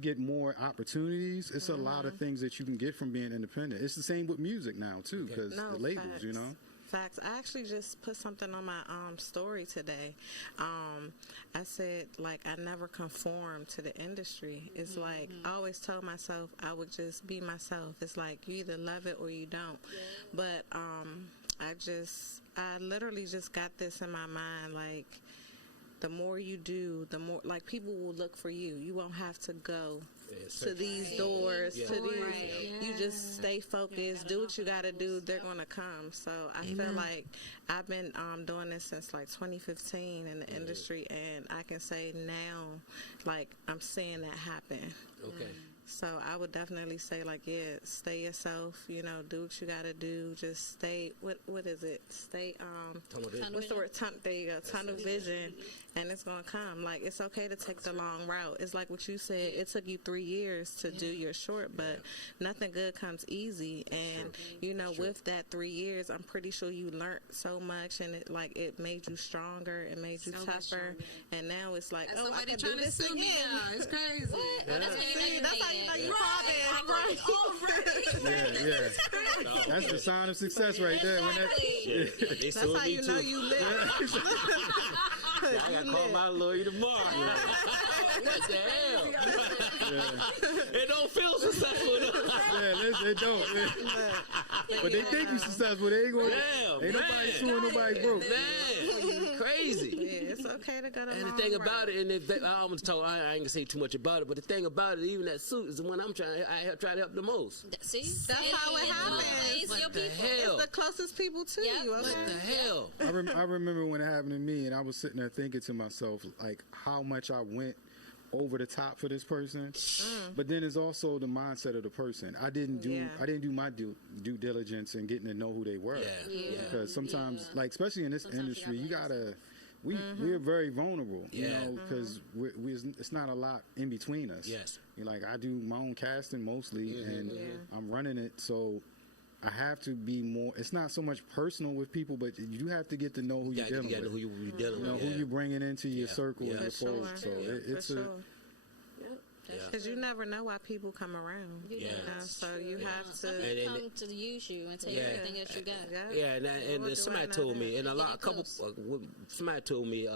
get more opportunities. It's a lot of things that you can get from being independent. It's the same with music now too because the labels, you know. Facts. I actually just put something on my story today. I said, like, I never conformed to the industry. It's like, I always told myself I would just be myself. It's like, you either love it or you don't. But I literally just got this in my mind, like, the more you do, the more, like, people will look for you. You won't have to go to these doors, to these. You just stay focused, do what you got to do. They're gonna come. So I feel like I've been doing this since like 2015 in the industry, and I can say now, like, I'm seeing that happen. So I would definitely say, like, stay yourself, you know, do what you got to do. Just stay, what is it? Stay, what's the word? There you go, tunnel vision, and it's going to come. Like, it's okay to take the long route. It's like what you said, it took you 3 years to do your short, but nothing good comes easy. And, you know, with that 3 years, I'm pretty sure you learned so much, and it made you stronger, it made you tougher. And now it's like, oh, I can do this again. It's crazy. What? Well, that's when you know You know you called it. That's the sign of success right there. That's how you know you live. I got to call my lawyer tomorrow. What the hell? It don't feel successful. It don't. But they think you're successful. They ain't gonna. Ain't nobody suing nobody broke. Man, crazy. It's okay to go to. And the thing about it, and I almost told, I ain't gonna say too much about it, but the thing about it, even that suit is the one I try to help the most. See, that's how it happens. What the hell? It's the closest people to you. Okay? What the hell? I remember when it happened to me, and I was sitting there thinking to myself, like, how much I went over the top for this person. But then it's also the mindset of the person. I didn't do my due diligence in getting to know who they were. Because sometimes, like, especially in this industry, you gotta. We're very vulnerable, you know, because it's not a lot in between us. You're like, I do my own casting mostly, and I'm running it, so I have to be more. It's not so much personal with people, but you do have to get to know who you're dealing with. Who you're dealing with. Who you're bringing into your circle and your fold. So it's a. Because you never know why people come around. You know, so you have to. People come to use you and take everything that you got. And somebody told me, and somebody told me,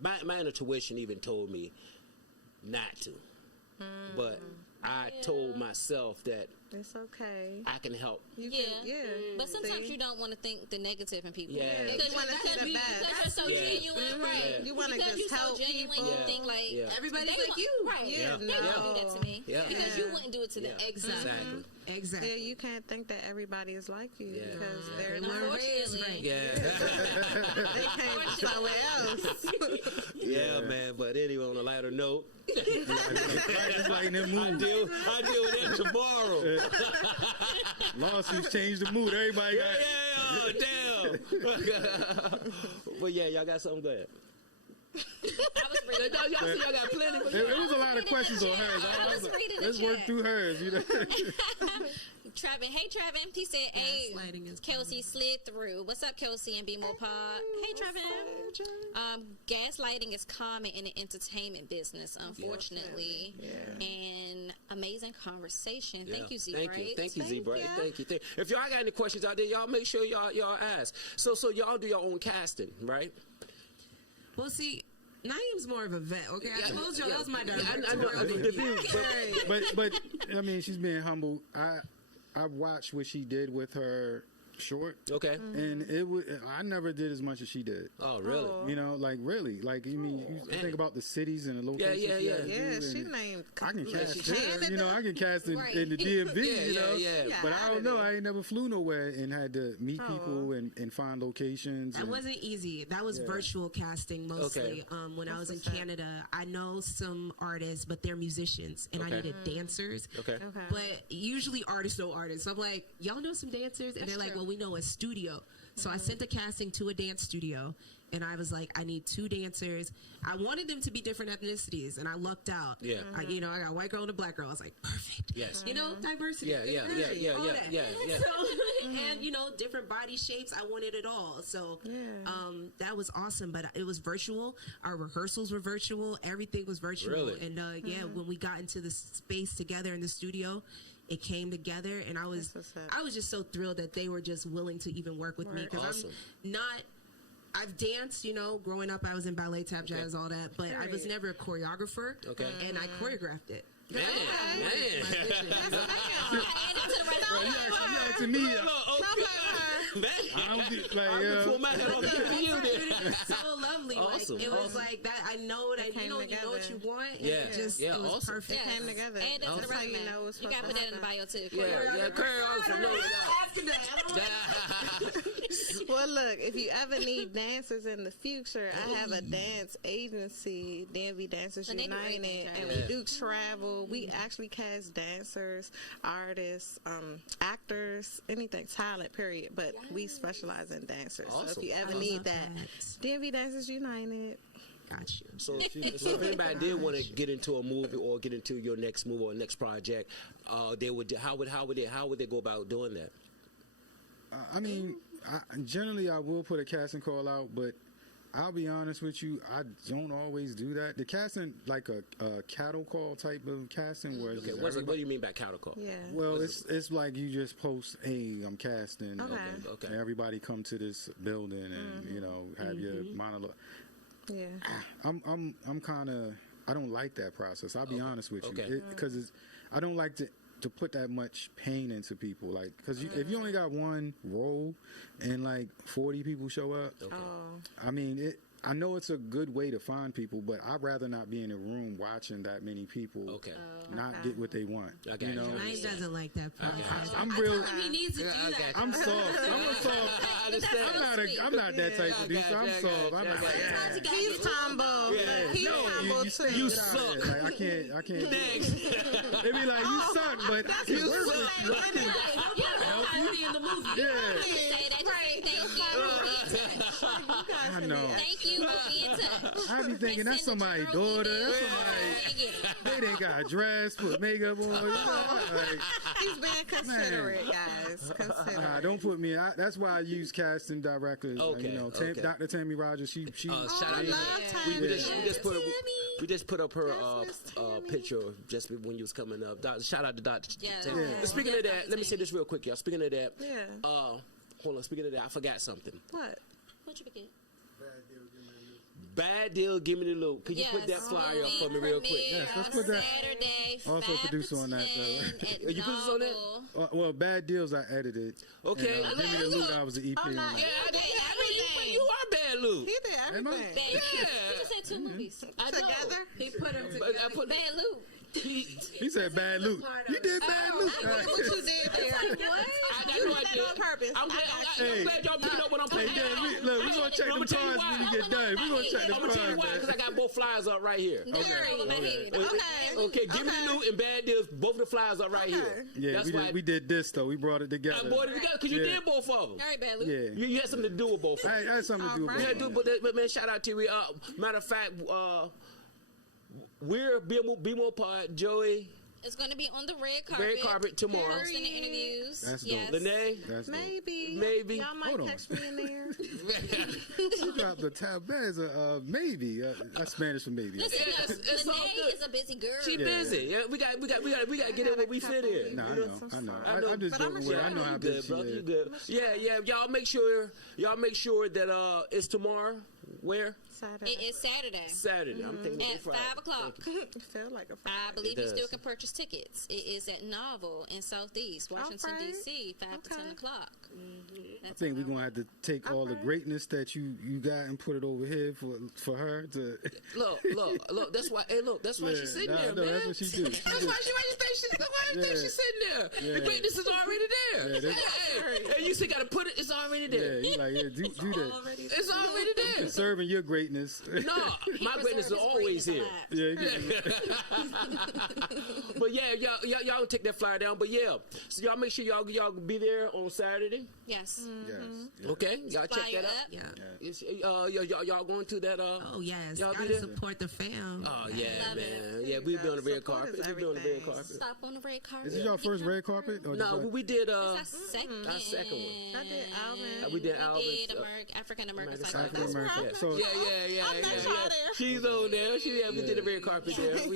my intuition even told me not to. But I told myself that it's okay. I can help. But sometimes you don't want to think the negative in people. Because you want to see the best. Because you're so genuine, right? You want to just help people. You think like everybody's like you, right? Yeah, they wouldn't do that to me because you wouldn't do it to them. Exactly. Yeah, you can't think that everybody is like you because they're not. Unfortunately, they came somewhere else. Man. But anyway, on a lighter note, I deal with that tomorrow. Lawsuits change the mood. Everybody got damn. But y'all got something good. Y'all got plenty. It was a lot of questions on hers. Let's work through hers. You know. Trevin, he said, hey, Kelsey slid through. What's up, Kelsey and BMorePod? Hey, Trevin. Gaslighting is common in the entertainment business, unfortunately. And amazing conversation. Thank you, Z. Thank you, Z. Bright. Thank you. If y'all got any questions out there, y'all make sure y'all ask. So y'all do your own casting, right? Well, see, Naeem's more of a vet, okay? I told y'all that was my director. I know. But I mean, she's being humble. I watched what she did with her short. Okay. And I never did as much as she did. Oh, really? You know, like really. Like, you mean, you think about the cities and the locations. Yeah, she named. I can cast her. You know, I can cast in the DMV, you know. But I don't know. I ain't never flew nowhere and had to meet people and find locations. That wasn't easy. That was virtual casting mostly. When I was in Canada, I know some artists, but they're musicians, and I needed dancers. But usually artists know artists. So I'm like, y'all know some dancers? And they're like, well, we know a studio. So I sent the casting to a dance studio, and I was like, I need 2 dancers. I wanted them to be different ethnicities, and I lucked out. Yeah. I got a white girl and a black girl. I was like, perfect. Yes. You know, diversity. Yeah. So, and, you know, different body shapes. I wanted it all. So that was awesome. But it was virtual. Our rehearsals were virtual. Everything was virtual. Really? And, when we got into the space together in the studio, it came together, and I was just so thrilled that they were just willing to even work with me, because I've danced, you know, growing up. I was in ballet, tap, jazz, all that, but I was never a choreographer. And I choreographed it. Man. To me, I don't think it's so lovely. Awesome. Like, it was like that. I know that you know what you want. It was perfect. It came together. And that's how you know it's you got to put that in the bio too. Well, look, if you ever need dancers in the future, I have a dance agency, DMV Dancers United, and we do travel. We actually cast dancers, artists, actors, anything, talent, period. But we specialize in dancers. Awesome. So if you ever need that, DMV Dancers United. Got you. So if anybody did want to get into a movie or get into your next movie or next project, how would they go about doing that? I mean, generally I will put a casting call out, but I'll be honest with you, I don't always do that. The casting, like a cattle call type of casting, where what do you mean by cattle call? Yeah. Well, it's like you just post, hey, I'm casting. Okay. And everybody come to this building and you know have your monologue. Yeah. I'm kind of, I don't like that process. I'll be honest with you, because I don't like to put that much pain into people, like, because if you only got one role and like 40 people show up, I mean, I know it's a good way to find people, but I'd rather not be in a room watching that many people not get what they want. You know, Mine doesn't like that process. I'm real. He needs to do that. I'm soft. I'm not that type of dude. So I'm soft. I'm not. He's tomboy. He's tomboy too. You suck. Like, I can't. They be like, you suck, but I can work with you. I can help you in the movie. I know. Thank you. Be in touch. I be thinking that's somebody's daughter. That's somebody. They didn't got dressed, put makeup on. You know, like, He's being considerate, guys. Considerate. Don't put me. That's why I use casting directors. You know, Dr. Tammy Rogers. She shout out to we just put up her picture just when you was coming up. Shout out to Dr. Tammy. Speaking of that, let me say this real quick, y'all. Speaking of that, hold on. Speaking of that, I forgot something. What? What you forget? Bad deal, give me the loot. Could you put that flyer up for me real quick? Yes, let's put that. Saturday, Also producer on that, though. Are you producer on that? Well, Bad Deals I edited. Okay. And, Give Me the Loot, I was the EP on that. Yeah, I did everything. You are Bad Loot. He did everything. He just said 2 movies. Together? He put them together. Bad Loot. He said Bad Loot. You did Bad Loot. What you did there? I know I did. On purpose. I'm glad y'all picking up what I'm putting down. Look, we're going to check them cards when you get done. We're going to check them I'm going to tell you why, cards. because I got both flyers up right here. Okay. Give me the loot and Bad Deals. Both of the flyers up right here. Yeah, we did this, though. We brought it together. I brought it together because you did both of them. All right, Bad Loot. Yeah. You had something to do with both of them. I had something to do with both. But man, shout out to you. Matter of fact, we're BMorePod, Joey. It's going to be on the red carpet. Red carpet tomorrow. Hosting the interviews. That's dope. Lene? That's dope. Maybe. Y'all might catch me in there. You dropped the tab. That is a maybe. That's Spanish for maybe. Listen, it's all Lene good. is a busy girl. She busy. Yeah, we got to get in where we fit in. No, I know. I'm just joking with her. I know how busy she is. You good. Yeah. Y'all make sure that it's tomorrow. Where? Saturday? It is Saturday. Saturday. I'm thinking At 5 o'clock. It feel like a Friday. I believe It you still does. can purchase tickets. It is at Novel in Southeast Washington, Alright. D.C., 5 to 10 o'clock. I think we're gonna have to take all the greatness that you got and put it over here for her to. Look. That's why. Hey, look. That's why she's sitting there, no, man. that's what she do. That's why you think she's sitting there. Yeah. The greatness is already there. Hey, you still gotta put it. It's already there. Yeah, you like do that. It's already there. Conserving your greatness. No, my greatness is always here. Yeah. But yeah, y'all can take that flyer down. But yeah, so y'all make sure y'all be there on Saturday. Yes. Yes. Okay, y'all check Flyer that out. up. Yeah. It's, y'all going to that? Oh yes. Y'all be Gotta there? support the fam. Oh yeah, Love man. it. Yeah, we be on the red Support carpet. is We be on the red everything. carpet. Stop on the red carpet. Is this your first red carpet? Or No, just we did It's our second. our second one. I did Alvin. We did Alvin. We did African American American Psycho. African American? right. So Yeah. I met y'all there. She's on there. We did the red carpet there. That's dope.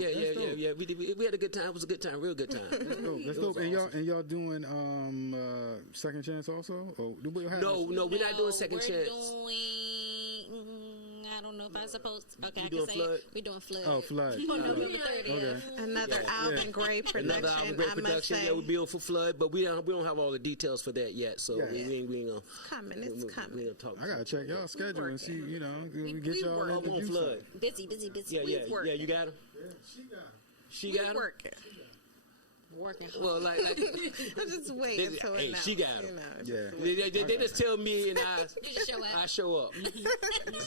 That's dope. Yeah. We had a good time. It was a good time. Real good time. That's dope. And y'all doing second chance also? Or do we have No, we're not doing second we're chance. Doing, I don't know if I'm supposed to. Okay, You I doing can say Flood? it. We're doing Flood. Oh, Flood. On November 30th. Okay. Another Alvin Gray production. Another album, great I must production. say. Yeah, we build for Flood, but we don't have all the details for that yet. So Yeah. we ain't gonna. Coming, it's we coming. gonna talk. I gotta check y'all schedule and see, we get we y'all work in to on do Flood. something. Busy. Yeah. working. You got him. She We got him. working. Working. Well, like I'm just waiting until hey, it she got you him. know. Yeah. They just tell me and You just show up. I show up.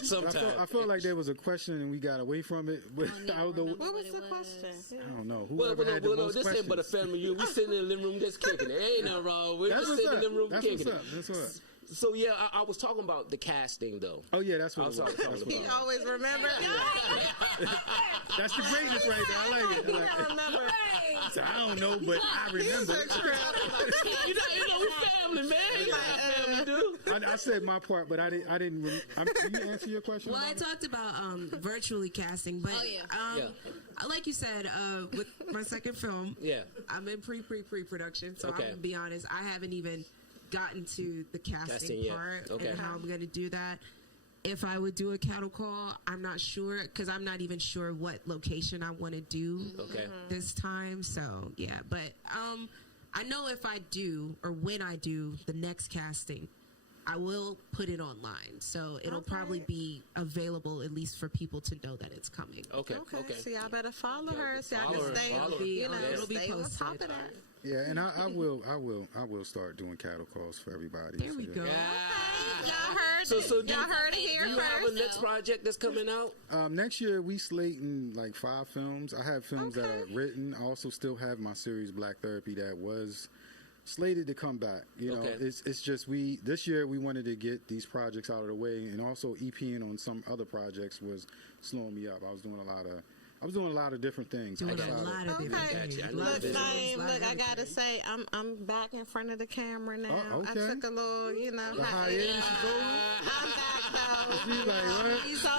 Sometimes. I felt like there was a question and we got away from it, but I don't know. What was the question? I don't know. Well, Whoever had the most this ain't but a questions. family. We sitting in the living room just kicking it. Ain't nothing wrong. We're That's just what's sitting in up. the living room That's kicking what's it. up. That's what. So yeah, I was talking about the casting though. Oh yeah, that's what it was. I was talking That's about. He always remember. That's the greatness right there. I like it. I remember. So I don't know, but I remember. You know, we family, man. You know how family do. I said my part, but I didn't. Can you answer your question? Well, I talked about virtually casting, but like you said, with my second film, Yeah. I'm in pre-production, so Okay. I'm gonna be honest, I haven't even gotten to the casting Casting yet. part Okay. and how I'm gonna do that. If I would do a cattle call, I'm not sure because I'm not even sure what location I want to do Okay. this time. So yeah, but I know if I do or when I do the next casting, I will put it online, so it'll probably be available at least for people to know that it's coming. Okay. So y'all better follow her so y'all Follow her, can stay, follow her. It'll be stay on posted. top of that. Yeah, and I will start doing cattle calls for everybody. There we go. Y'all heard So it. do Y'all heard it here Do you have a first. next project that's coming out? Next year we slating like 5 films. I have films that are written. I also still have my series Black Therapy that was slated to come back. You know, Okay. it's just this year we wanted to get these projects out of the way, and also EPing on some other projects was slowing me up. I was doing a lot of different things. Doing outside a of- lot of different Gotcha. things. I know Look, that. Naeem, look, I gotta say, I'm back in front of the camera now. Oh, okay. I took a little, The hiatus is over. I'm back though. She's like, what? He's so low.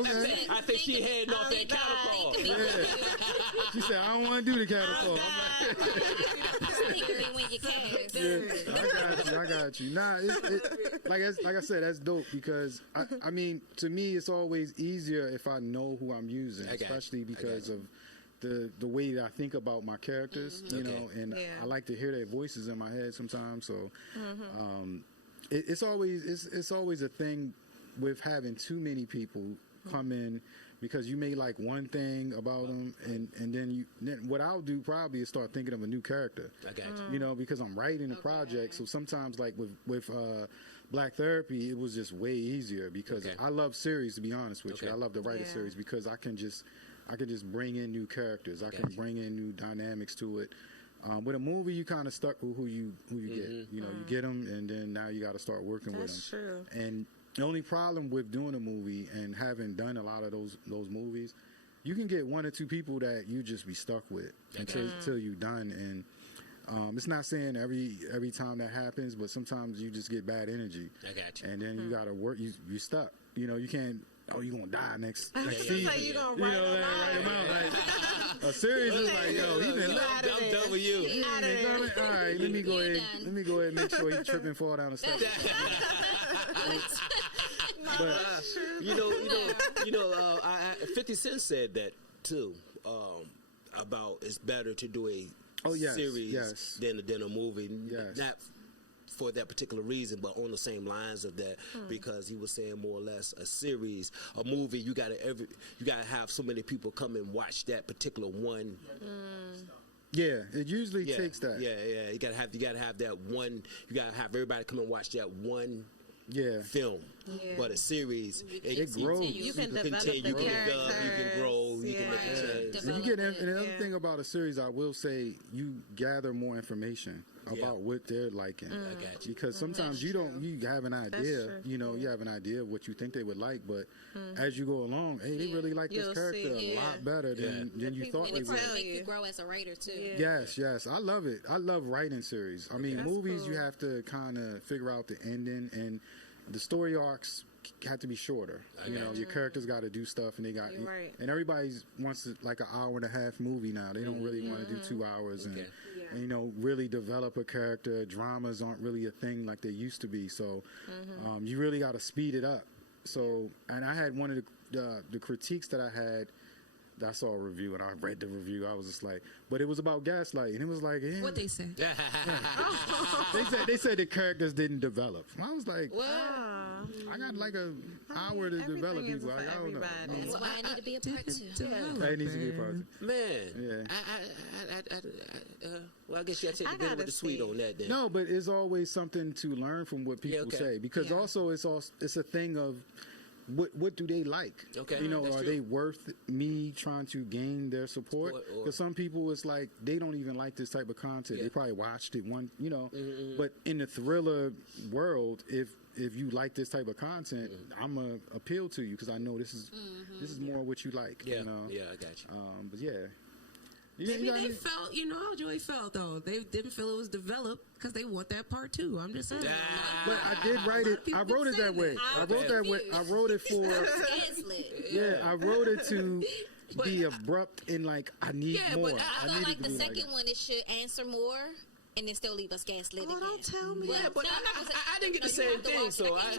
Okay. I think she heading off that cattle call. Yeah. She said, I don't want to do the cattle call. I'm like, When you cast. yeah, I got you. Nah, like I said, that's dope because I mean, to me, it's always easier if I know who I'm using, especially because of the way that I think about my characters, you know, and I like to hear their voices in my head sometimes. So, it's always a thing with having too many people come in. Because you may like one thing about them, and then what I'll do probably is start thinking of a new character. I got you. You know, because I'm writing a project, so sometimes like with Black Therapy, it was just way easier because I love series. To be honest with you, I love to write a series because I can just bring in new characters. I can bring in new dynamics to it. With a movie, you kind of stuck with who you get. You know, you get them, and then now you got to start working with them. That's true. And the only problem with doing a movie and having done a lot of those movies, you can get 1 or 2 people that you just be stuck with until you're done. And it's not saying every time that happens, but sometimes you just get bad energy. I got you. And then you got to work. You stuck. You know, you can't. Oh, you gonna die next So season. you gonna write them out. Like, a series is like, yo, he been left. I'm done with you. All right, let me go ahead and make sure he trip and fall down the steps. I 50 Cent said that too. About it's better to do a series than a movie. Yes. Not for that particular reason, but on the same lines of that, because he was saying more or less a series, a movie. You gotta have so many people come and watch that particular one. Yeah, it usually takes that. Yeah. You gotta have that one. You gotta have everybody come and watch that one. Film, but a series, it grows. You can develop you can grow, you can make a change. And another thing about a series, I will say, you gather more information about what they're liking. I got you. Because sometimes you have an idea, you have an idea of what you think they would like, but as you go along, hey, they really like this character a lot better than you thought they would. And it make you grow as a writer too. Yes, I love it. I love writing series. I mean, movies, you have to kind of figure out the ending, and the story arcs have to be shorter. Your characters got to do stuff, and and everybody wants like an hour and a half movie now. They don't really want to do 2 hours and really develop a character. Dramas aren't really a thing like they used to be. So you really got to speed it up. So, and I had one of the critiques that I had. I saw a review and I read the review. I was just like, but it was about gaslighting. It was like, what they say? They said the characters didn't develop. I was like, I got like an hour to develop people. Like, I don't know. That's why I need to be a part two. That needs to be a part two. Man, well, I guess you got to take the bitter with the sweet on that. Then. No, but it's always something to learn from what people say, because also it's a thing of. What do they like? Okay, are they worth me trying to gain their support? Because some people, it's like they don't even like this type of content. They probably watched it But in the thriller world, if you like this type of content, I'm gonna appeal to you because I know this is more what you like. Yeah, I got you. But yeah. Maybe they felt, how Joey felt though. They didn't feel it was developed because they want that part two. I'm just saying. But I did write it. I wrote it that way. I wrote it for. I wrote it to be abrupt and like I need more. But I felt like the second one, it should answer more. And then still leave us gaslit again. Don't tell me. Yeah, but I didn't get the same thing. So I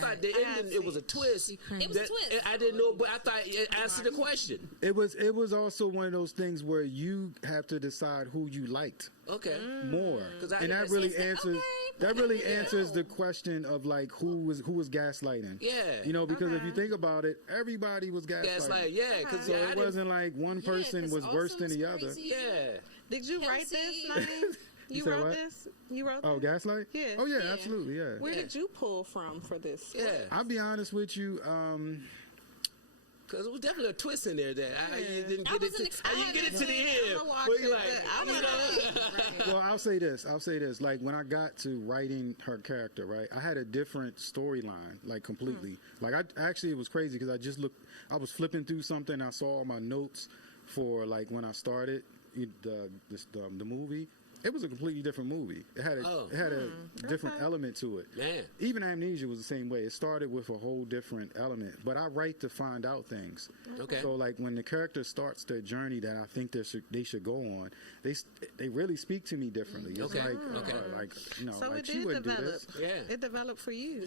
thought the ending it was a twist. It was a twist. I didn't know, but I thought it answered the question. It was also one of those things where you have to decide who you liked. Okay. More, and that really answers. That really answers the question of like who was gaslighting. Yeah. Because if you think about it, everybody was gaslighting. Because so it wasn't like one person was worse than the other. Yeah. Did you write this, Naeem? You wrote this? You wrote this? Oh, Gaslight? Yeah. Oh, yeah, absolutely, yeah. Where did you pull from for this? Yeah. I'll be honest with you, because it was definitely a twist in there that you didn't get it to the end. Well, I'll say this. Like, when I got to writing her character, right, I had a different storyline, like, completely. Like, it was crazy because I was flipping through something, I saw all my notes for, like, when I started the movie. It was a completely different movie. It had a different element to it. Man. Even Amnesia was the same way. It started with a whole different element. But I write to find out things. Okay. So like when the character starts their journey that I think they should go on, they really speak to me differently. It's so like it she did wouldn't develop. do this. Yeah. It developed for you.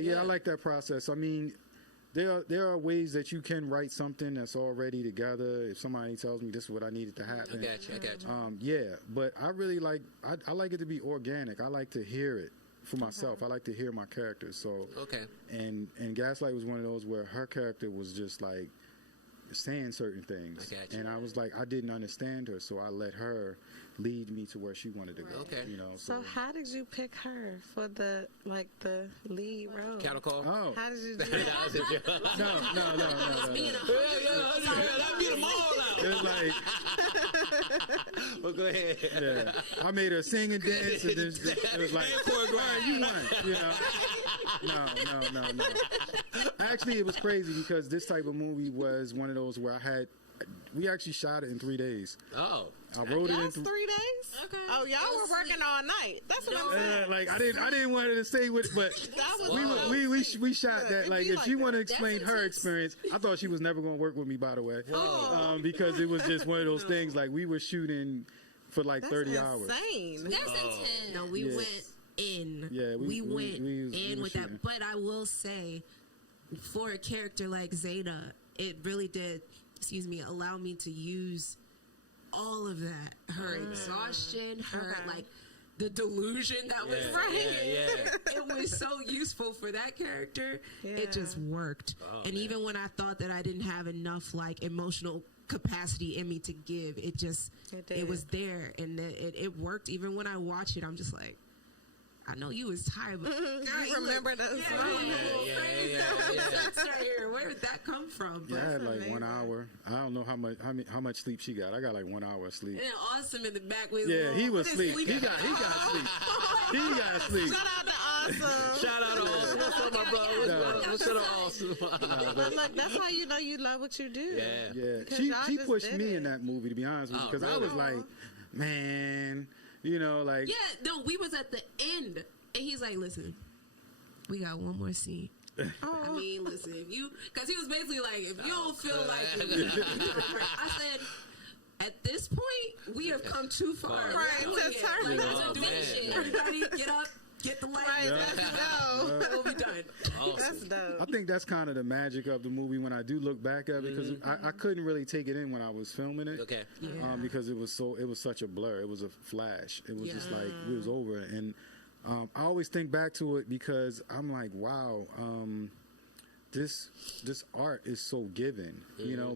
Yeah, I like that process. I mean, there are ways that you can write something that's already together. If somebody tells me this is what I needed to happen, I got you. But I really like I like it to be organic. I like to hear it for myself. I like to hear my characters. So and Gaslight was one of those where her character was just like saying certain things, and I was like I didn't understand her, so I let her lead me to where she wanted to go. Okay. So how did you pick her for the lead role? Cattle call? Oh. How did you do that? No. That'd be them all out. It was like, well, go ahead. Yeah. I made her sing and dance, and then it was like, you won. No. Actually, it was crazy because this type of movie was one of those where we actually shot it in 3 days. Oh. I wrote it in 3 days. Okay. Oh, y'all were working all night. That's what I'm saying. Like I didn't want her to stay with, but we shot that. Like if you want to explain her experience, I thought she was never going to work with me. By the way, because it was just one of those things. Like we were shooting for like 30 hours. Insane. That's intense. No, we went in. Yeah, we went in with shooting. that. But I will say, for a character like Zeta, it really did, allow me to use all of that. Her exhaustion, her like the delusion that was it was so useful for that character. It just worked. And even when I thought that I didn't have enough like emotional capacity in me to give, it was there, and it worked. Even when I watch it, I'm just like, I know you was tired, but I remember those Where did that come from? Yeah, I had like 1 hour. I don't know how much sleep she got. I got like 1 hour of sleep. And Awesome in the back was he was asleep. He got sleep. He got sleep. Shout out to Awesome. Shout out to Awesome. What's up, my brother? What's up, Awesome? But look, that's how you know you love what you do. Yeah. She pushed me in that movie, to be honest with you, because I was like, man, like. Yeah, no, we was at the end, and he's like, listen, we got one more scene. I mean, listen, because he was basically like, if you don't feel like it, I said, at this point, we have come too far. Everybody get up, get the light. Let's go. We'll be done. Awesome. That's dope. I think that's kind of the magic of the movie when I do look back at it, because I couldn't really take it in when I was filming it. Okay. Because it was such a blur. It was a flash. It was just like it was over. And I always think back to it because I'm like, wow, this art is so giving,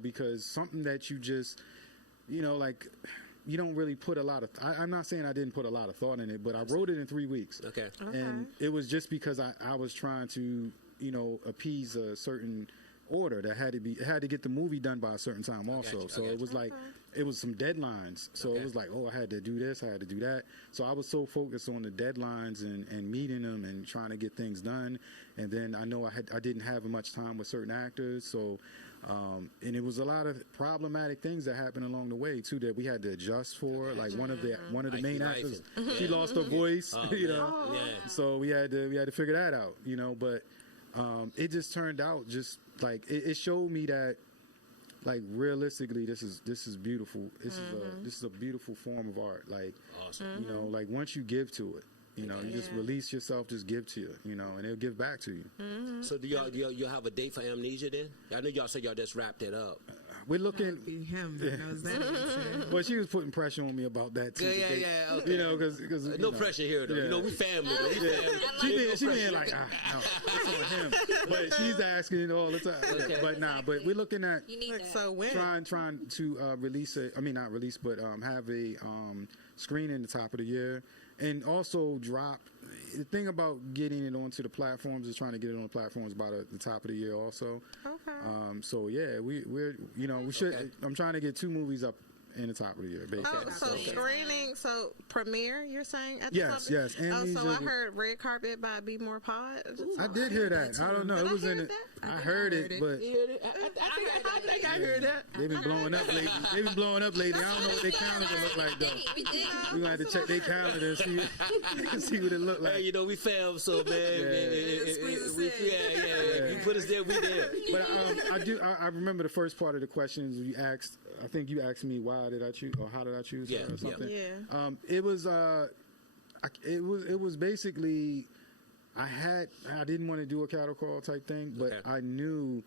because something that you just, like, you don't really put a lot of. I'm not saying I didn't put a lot of thought in it, but I wrote it in 3 weeks. Okay. And it was just because I was trying to, appease a certain order that had to get the movie done by a certain time also. So it was like, it was some deadlines. So it was like, oh, I had to do this, I had to do that. So I was so focused on the deadlines and meeting them and trying to get things done. And then I know I didn't have much time with certain actors. So, and it was a lot of problematic things that happened along the way too that we had to adjust for. Like one of the main actors, she lost her voice, So we had to figure that out, but it just turned out just like it showed me that, like, realistically, this is beautiful. This is a beautiful form of art. Like, awesome. Like once you give to it, you just release yourself, just give to it, and it'll give back to you. So do y'all have a date for Amnesia then? I know y'all said y'all just wrapped it up. We're looking. Him that knows that. Well, she was putting pressure on me about that too. Yeah. Okay. Because no pressure here though. We family. She being like, no, it's on him. But she's asking it all the time. Okay. But we're looking at trying to release it. I mean, not release, but have a screening the top of the year, and also drop. The thing about getting it onto the platforms is trying to get it on the platforms by the top of the year also. Okay. So yeah, we should. Okay. I'm trying to get 2 movies up in the top of the year. Basically. So screening, so premiere, you're saying? At yes. And so I heard Red Carpet by BMorePod. I did hear that. I don't know. It was in it. I heard it, but I think I heard that. They've been blowing up lately. I don't know what their calendar look like though. We're gonna have to check their calendar and see what it look like. Hey, we fam, so man. You put us there, we there. But I remember the first part of the questions you asked. I think you asked me why did I choose or how did I choose or something. Yeah. It was basically I didn't want to do a cattle call type thing, but I knew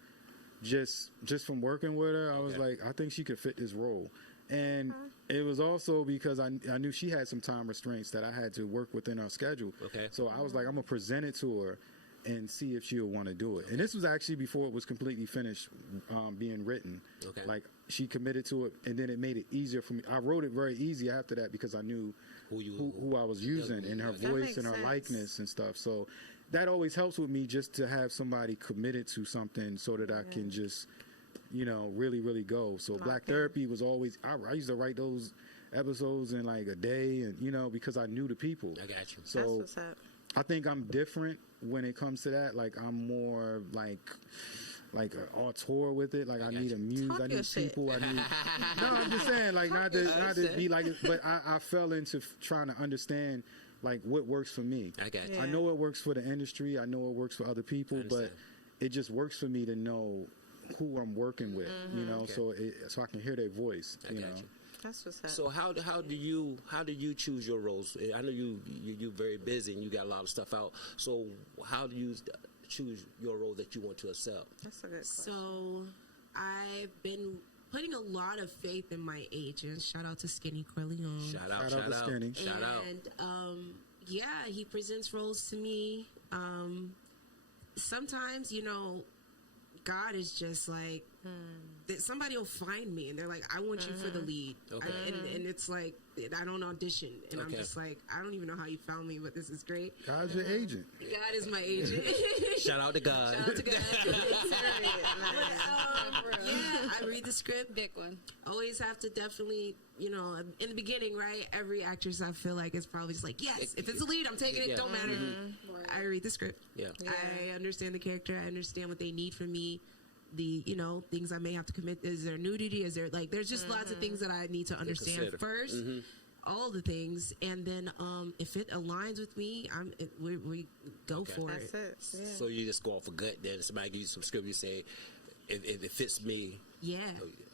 just from working with her, I was like, I think she could fit this role. And it was also because I knew she had some time restraints that I had to work within our schedule. Okay. So I was like, I'm gonna present it to her and see if she'll want to do it. And this was actually before it was completely finished being written. Okay. Like, she committed to it, and then it made it easier for me. I wrote it very easy after that because I knew who I was using and her voice and her likeness and stuff. So that always helps with me, just to have somebody committed to something so that I can just, really, really go. So Black Therapy was always, I used to write those episodes in like a day, and, because I knew the people. I got you. So that's what's up. I think I'm different when it comes to that. Like, I'm more like an auteur with it. Like, I need a muse. I need people. No, I'm just saying, like, not to be like it, but I fell into trying to understand, like, what works for me. I got you. I know it works for the industry. I know it works for other people, but it just works for me to know who I'm working with, so I can hear their voice, I got you. That's what's up. So how do you choose your roles? I know you're very busy and you got a lot of stuff out. So how do you choose your role that you want to accept? That's a good question. So I've been putting a lot of faith in my agent. Shout out to Skinny Corleone. Shout out to Skinny. Shout out. And yeah, he presents roles to me. Sometimes, you know, God is just like, that somebody will find me and they're like, I want you for the lead. Okay. And it's like, I don't audition. And I'm Okay. just like, I don't even know how you found me, but this is great. God's your agent. God is my agent. Shout out to God. Shout out to God. Yeah, I read the script. Big one. Always have to definitely, you know, in the beginning, right? Every actress I feel like is probably just like, yes, if it's a lead, I'm taking it. Yeah. Don't matter. I read the script. Yeah. I understand the character. I understand what they need from me. The, you know, things I may have to commit. Is there nudity? Is there, like, there's just lots of things that I need to understand consider. first. All the things, and then if it aligns with me, we go for That's it. it. Yeah. So you just go off a gut. Then somebody gives you some script. You say, if it fits me. Yeah.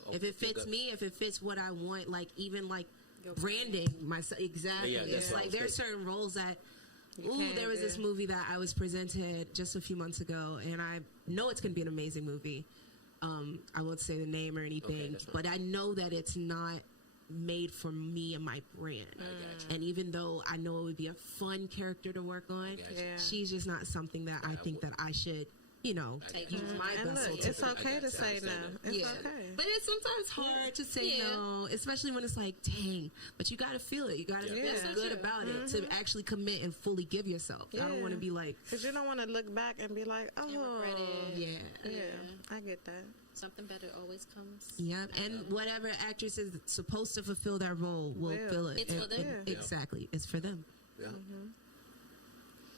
Oh, If it fits good. me, if it fits what I want, like even like branding myself. Exactly. Yeah, that's It's what I like was there's thinking. certain roles that. can't There was do. this movie that I was presented just a few months ago, and I know it's going to be an amazing movie. I won't say the name or anything, that's right. but I know that it's not made for me and my brand. And even though I know it would be a fun character to work on, she's just not something that I think that I should, you know, use my And vessel look, to. it's okay to say no. It's okay. But it's sometimes hard to say no, especially when it's like, dang, but you got to feel it. You got to feel Yeah. good about it to actually commit and fully give yourself. I don't want to be like, Because you don't want to look back and be like, oh, yeah. I get that. Something better always comes. Yeah, and whatever actress is supposed to fulfill that role will fill it. It's for them. Exactly. It's for them. Yeah.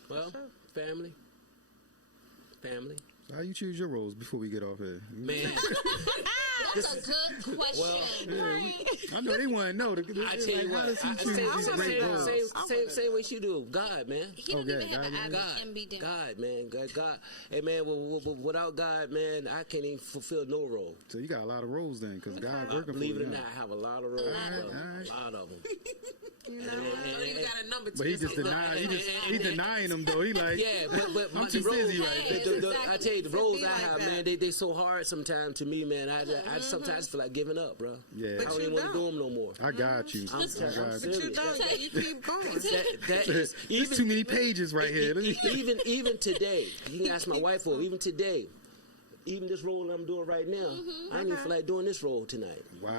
Well, family. How you choose your roles before we get off here? Man. That's a good question. I know they want to know. I tell you what, same way she do. God, man. He don't even have an God, God, man. God. Hey, man, without God, man, I can't even fulfill no role. So you got a lot of roles then, because God working for Believe you. it or not, I have a lot of roles, bro. A lot of them. You got a number two. But he just denying them though. He like, but I'm the too roles, busy right now. I tell you, the roles I have, man, they so hard sometimes to me, man. I sometimes feel like giving up, bro. Yeah. I don't even want to do them no more. I got you. I'm I got you. But you don't. You keep going. That is There's too many pages right here. even today, you can ask my wife for even today. Even this role I'm doing right now, I didn't even feel like doing this role tonight. Wow.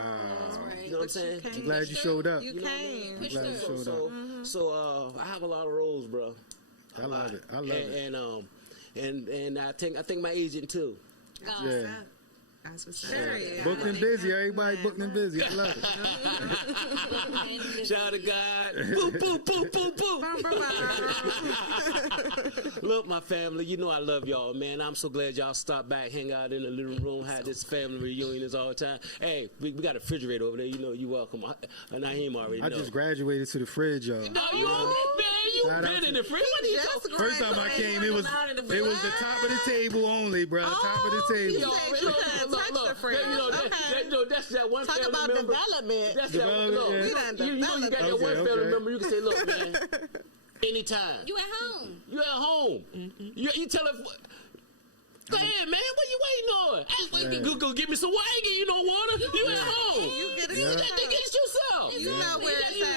You know what I'm saying? I'm glad you showed up. You know what I came. mean? I'm glad you showed up. So I have a lot of roles, bro. I love it. I love it. And I think my agent too. Yeah. That's what's Booked and busy. Everybody booked and busy. I love it. Shout out to God. Boo, boo, boo, boo, boo. Look, my family, you know I love y'all, man. I'm so glad y'all stopped back, hang out in the living room, had this family reunions all the time. Hey, we got a refrigerator over there. You know, you welcome. Naheem already know. I just graduated to the fridge, y'all. No, you been in the fridge. What are you talking about? First time I came, it was the top of the table only, bro. Top of the table. That's that one Talk family about member. development. That's that one. Look, you know you got that one family member. You can say, look, man, anytime. You at home. You at home. You tell her, go ahead, man. What you waiting on? Go get me some water. Ain't give you no water. You at home. You get it. You got to get it yourself. You know where it's at.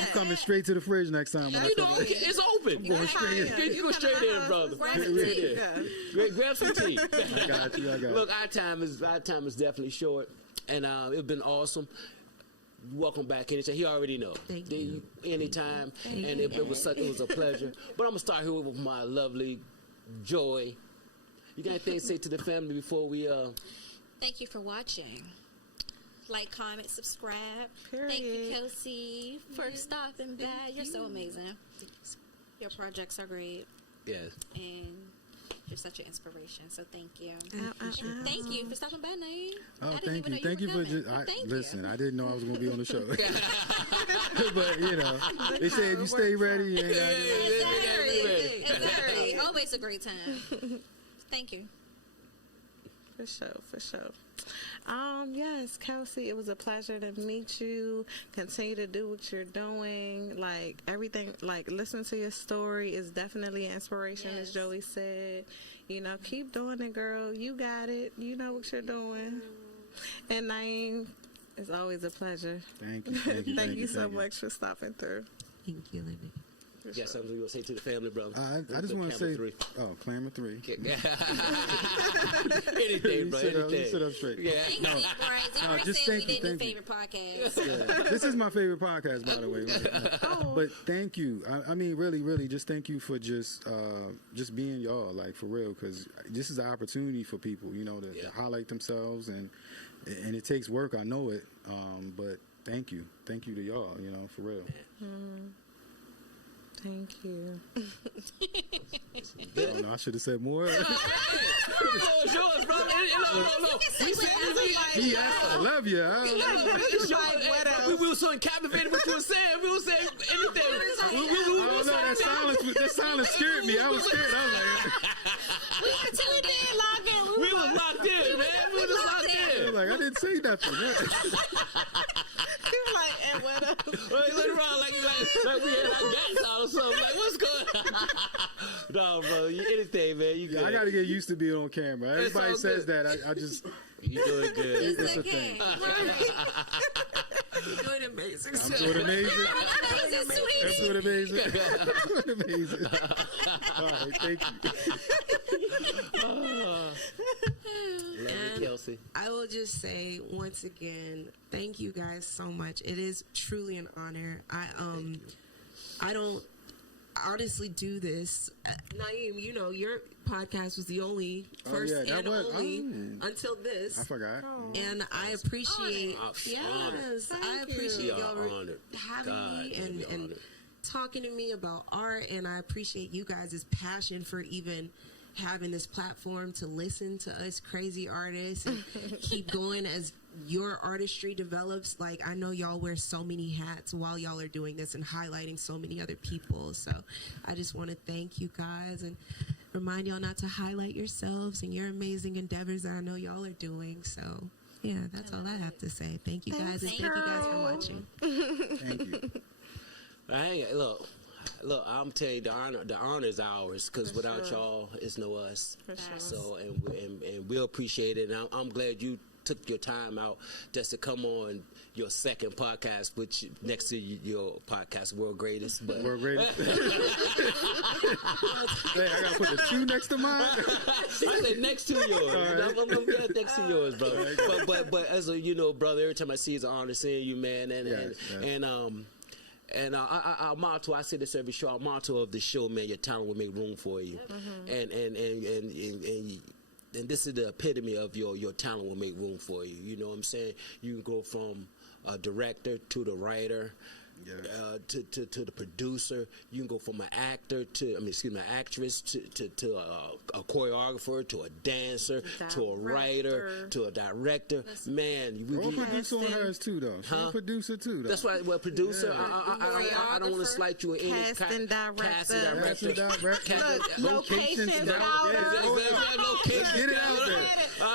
I'm coming straight to the fridge next time. You know, it's open. Going straight in. You go straight in, brother. Grab some tea. I got you. Look, our time is definitely short, and it's been awesome. Welcome back anytime. He already know. Thank you. Anytime, and it was a pleasure. But I'm gonna start here with my lovely Joy. You got anything to say to the family before we Thank you for watching. Like, comment, subscribe. Period. Thank you, Kelsey, for stopping by. You're so amazing. Your projects are great. Yes. And you're such an inspiration. So thank you. Thank you for stopping by, Naeem. Oh, thank you. Thank you for listen. I didn't know I was going to be on the show. But, you know, they said you stay ready. And, Exactly. Always a great time. Thank you. For sure. Yes, Kelsey, it was a pleasure to meet you. Continue to do what you're doing. Like, everything, like, listen to your story is definitely an inspiration, as Joey said. You know, keep doing it, girl. You got it. You know what you're doing. And Naeem, it's always a pleasure. Thank you. Thank you so much for stopping through. Thank you, Lindy. Yeah, something you want to say to the family, brother? I just want to say, Clamor 3. Anything, bro. You sit up straight. Yeah. Just thank you. Thank you. Favorite podcast. Yeah. This is my favorite podcast, by the way. But thank you. I mean, really, just thank you for just being y'all, like, for real, because this is an opportunity for people, you know, to highlight themselves, and it takes work. I know it. But thank you to y'all, you know, for real. Thank you. Oh, no, I should have said more. It's yours, bro. No. He asked, I love you. We were so captivated what you were saying. We were saying anything. That silence scared me. I was scared. I was like, We were tuned in, locked in. We was locked in, man. We was locked in. I was like, I didn't say nothing. He was like, and what up? Well, he looked around like we had our guts out or something. Like, what's going on? No, bro. Anything, man. You good. I got to get used to being on camera. Everybody says that. I just... You doing good. It's a thing. You're doing amazing. I'm doing amazing. All right, thank you. Love you, Kelsey. I will just say once again, thank you guys so much. It is truly an honor. I don't honestly do this. Naeem, you know, your podcast was the only until this. I forgot. And I appreciate I appreciate y'all having me and talking to me about art, and I appreciate you guys' passion for even having this platform to listen to us crazy artists and keep going as your artistry develops. Like, I know y'all wear so many hats while y'all are doing this and highlighting so many other people. So I just want to thank you guys and remind y'all not to highlight yourselves and your amazing endeavors that I know y'all are doing. So yeah, that's all I have to say. Thank you guys, and thank you guys for watching. Thank you. Look, I'm telling you, the honor is ours, because without y'all, it's no us. For sure. So, and we'll appreciate it. And I'm glad you took your time out just to come on your second podcast, which next to your podcast, World Greatest. But World Greatest. Hey, I gotta put the 2 next to mine. I said next to yours. Right. I'm next to yours, brother. But as you know, brother, every time I see you, it's an honor seeing you, man. And our motto, I say this every show, our motto of the show, man, your talent will make room for you. And this is the epitome of your talent will make room for you. You know what I'm saying? You can go from a director to the writer, to the producer. You can go from an actor actress to a choreographer, to a dancer, to a writer, to a director. Man, we'll produce on hers too, though. She's a producer too, though. That's right. Well, producer, I don't want to slight you in any casting director. Location scouter. Let's get it out there.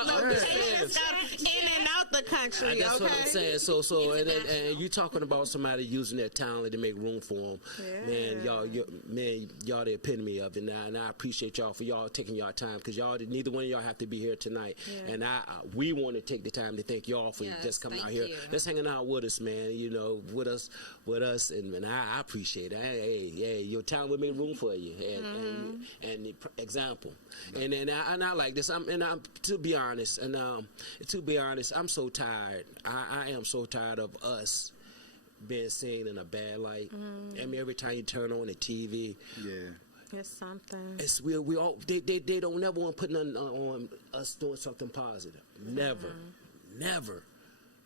Location scouter in and out the country. That's what I'm saying. So, and you talking about somebody using their talent to make room for them. Man, y'all the epitome of it now, and I appreciate y'all for y'all taking y'all time, because neither one of y'all have to be here tonight, and we want to take the time to thank y'all for just coming out here, just hanging out with us, man. You know, with us, and I appreciate it. Hey, your talent will make room for you, and the example, and I like this. To be honest, I'm so tired. I am so tired of us being seen in a bad light. I mean, every time you turn on the TV, it's something. It's we all they don't never want to put nothing on us doing something positive. Never.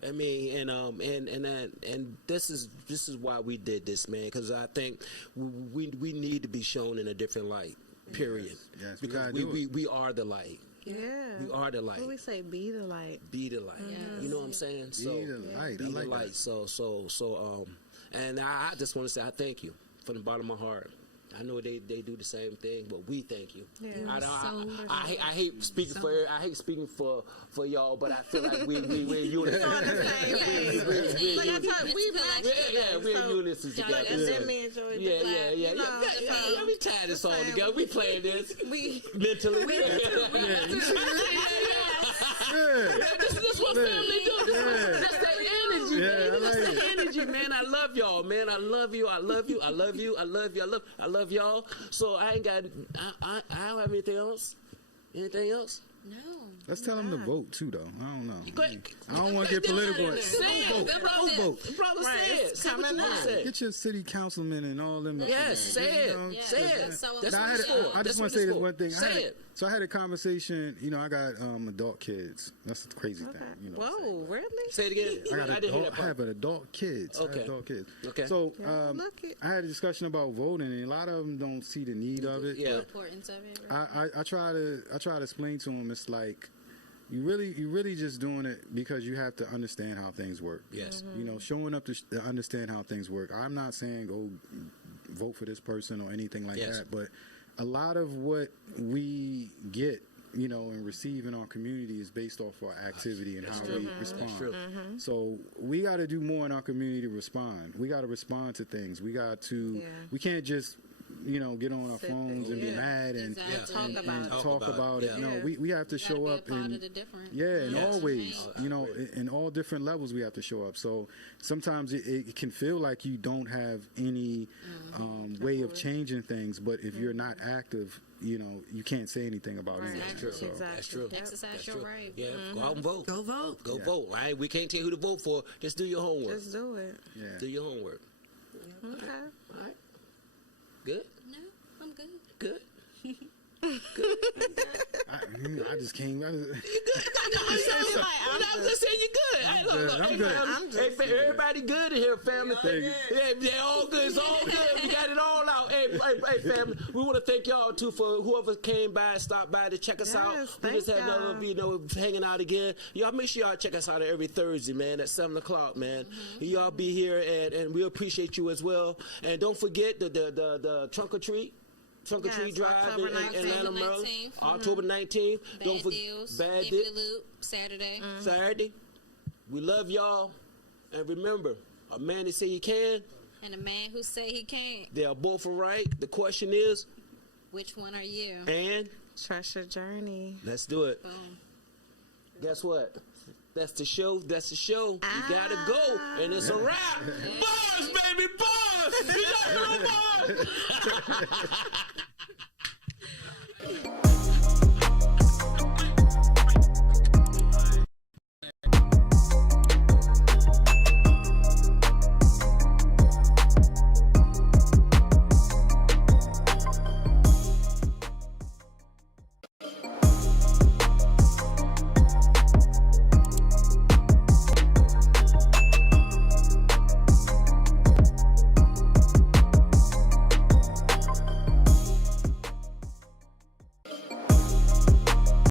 I mean, and this is why we did this, man, because I think we need to be shown in a different light. Period. Yes, because we are the light. Yeah. We are the light. What do we say? Be the light. Be the light. Yes. You know what I'm saying? Be the light. Be the light. So, and I just want to say I thank you from the bottom of my heart. I know they do the same thing, but we thank you. Yeah. I hate speaking I hate speaking for y'all, but I feel like we're unison. Like I told we're in unison together. And me and Joey. Yeah. We tied this all together. We playing this mentally. This is what family do. That's that energy, man. That's the energy, man. I love y'all, man. I love you. I love you. I love you. I love you. I love y'all. So I ain't got. I don't have anything else. Anything else? No. Let's tell them to vote too, though. I don't know. Quick. I don't want to get political. Go vote. Brother, say it. Get your city councilmen and all them. Yes, say it. Say it. I just want to say this one thing. Say it. So I had a conversation. You know, I got adult kids. That's the crazy thing. You know. Whoa, really? Say it again. I have an adult kids. Okay. I have adult kids. Okay. So I had a discussion about voting, and a lot of them don't see the need of it. Yeah. The importance of it. Right? I try to explain to them. It's like you really just doing it because you have to understand how things work. Yes. You know, showing up to understand how things work. I'm not saying go vote for this person or anything like that, but a lot of what we get, you know, and receive in our community is based off our activity and how we respond. So we got to do more in our community to respond. We got to respond to things. We got to. We can't just, you know, get on our phones and be mad and talk about it. No, we have to show up in all ways. You know, in all different levels we have to show up. So sometimes it can feel like you don't have any way of changing things, but if you're not active, you know, you can't say anything about it. That's true. That's true. Exercise your right. Yeah, go out and vote. Go vote. Go vote. Right? We can't tell you who to vote for. Just do your homework. Just do it. Yeah. Do your homework. Okay. All right. Good. No, I'm good. Good. I just came. I'm just saying you're good. I'm good. Hey, everybody good in here, family. They're all good. It's all good. We got it all out. Hey, family. We want to thank y'all too for whoever came by, stopped by to check us out. We just had another, you know, hanging out again. Y'all make sure y'all check us out every Thursday, man, at 7:00, man. Y'all be here, and we appreciate you as well. And don't forget the trunk or treat. Trunk or Treat Drive in Atlanta, Maryland. October 19th. Bad deals. Bad Loop, Saturday. Saturday. We love y'all. And remember, a man that say he can. And a man who say he can't. They are both right. The question is, which one are you? And trust your journey. Let's do it. Boom. Guess what? That's the show. That's the show. You gotta go, and it's a wrap. Buzz, baby, buzz. You got to go, buzz.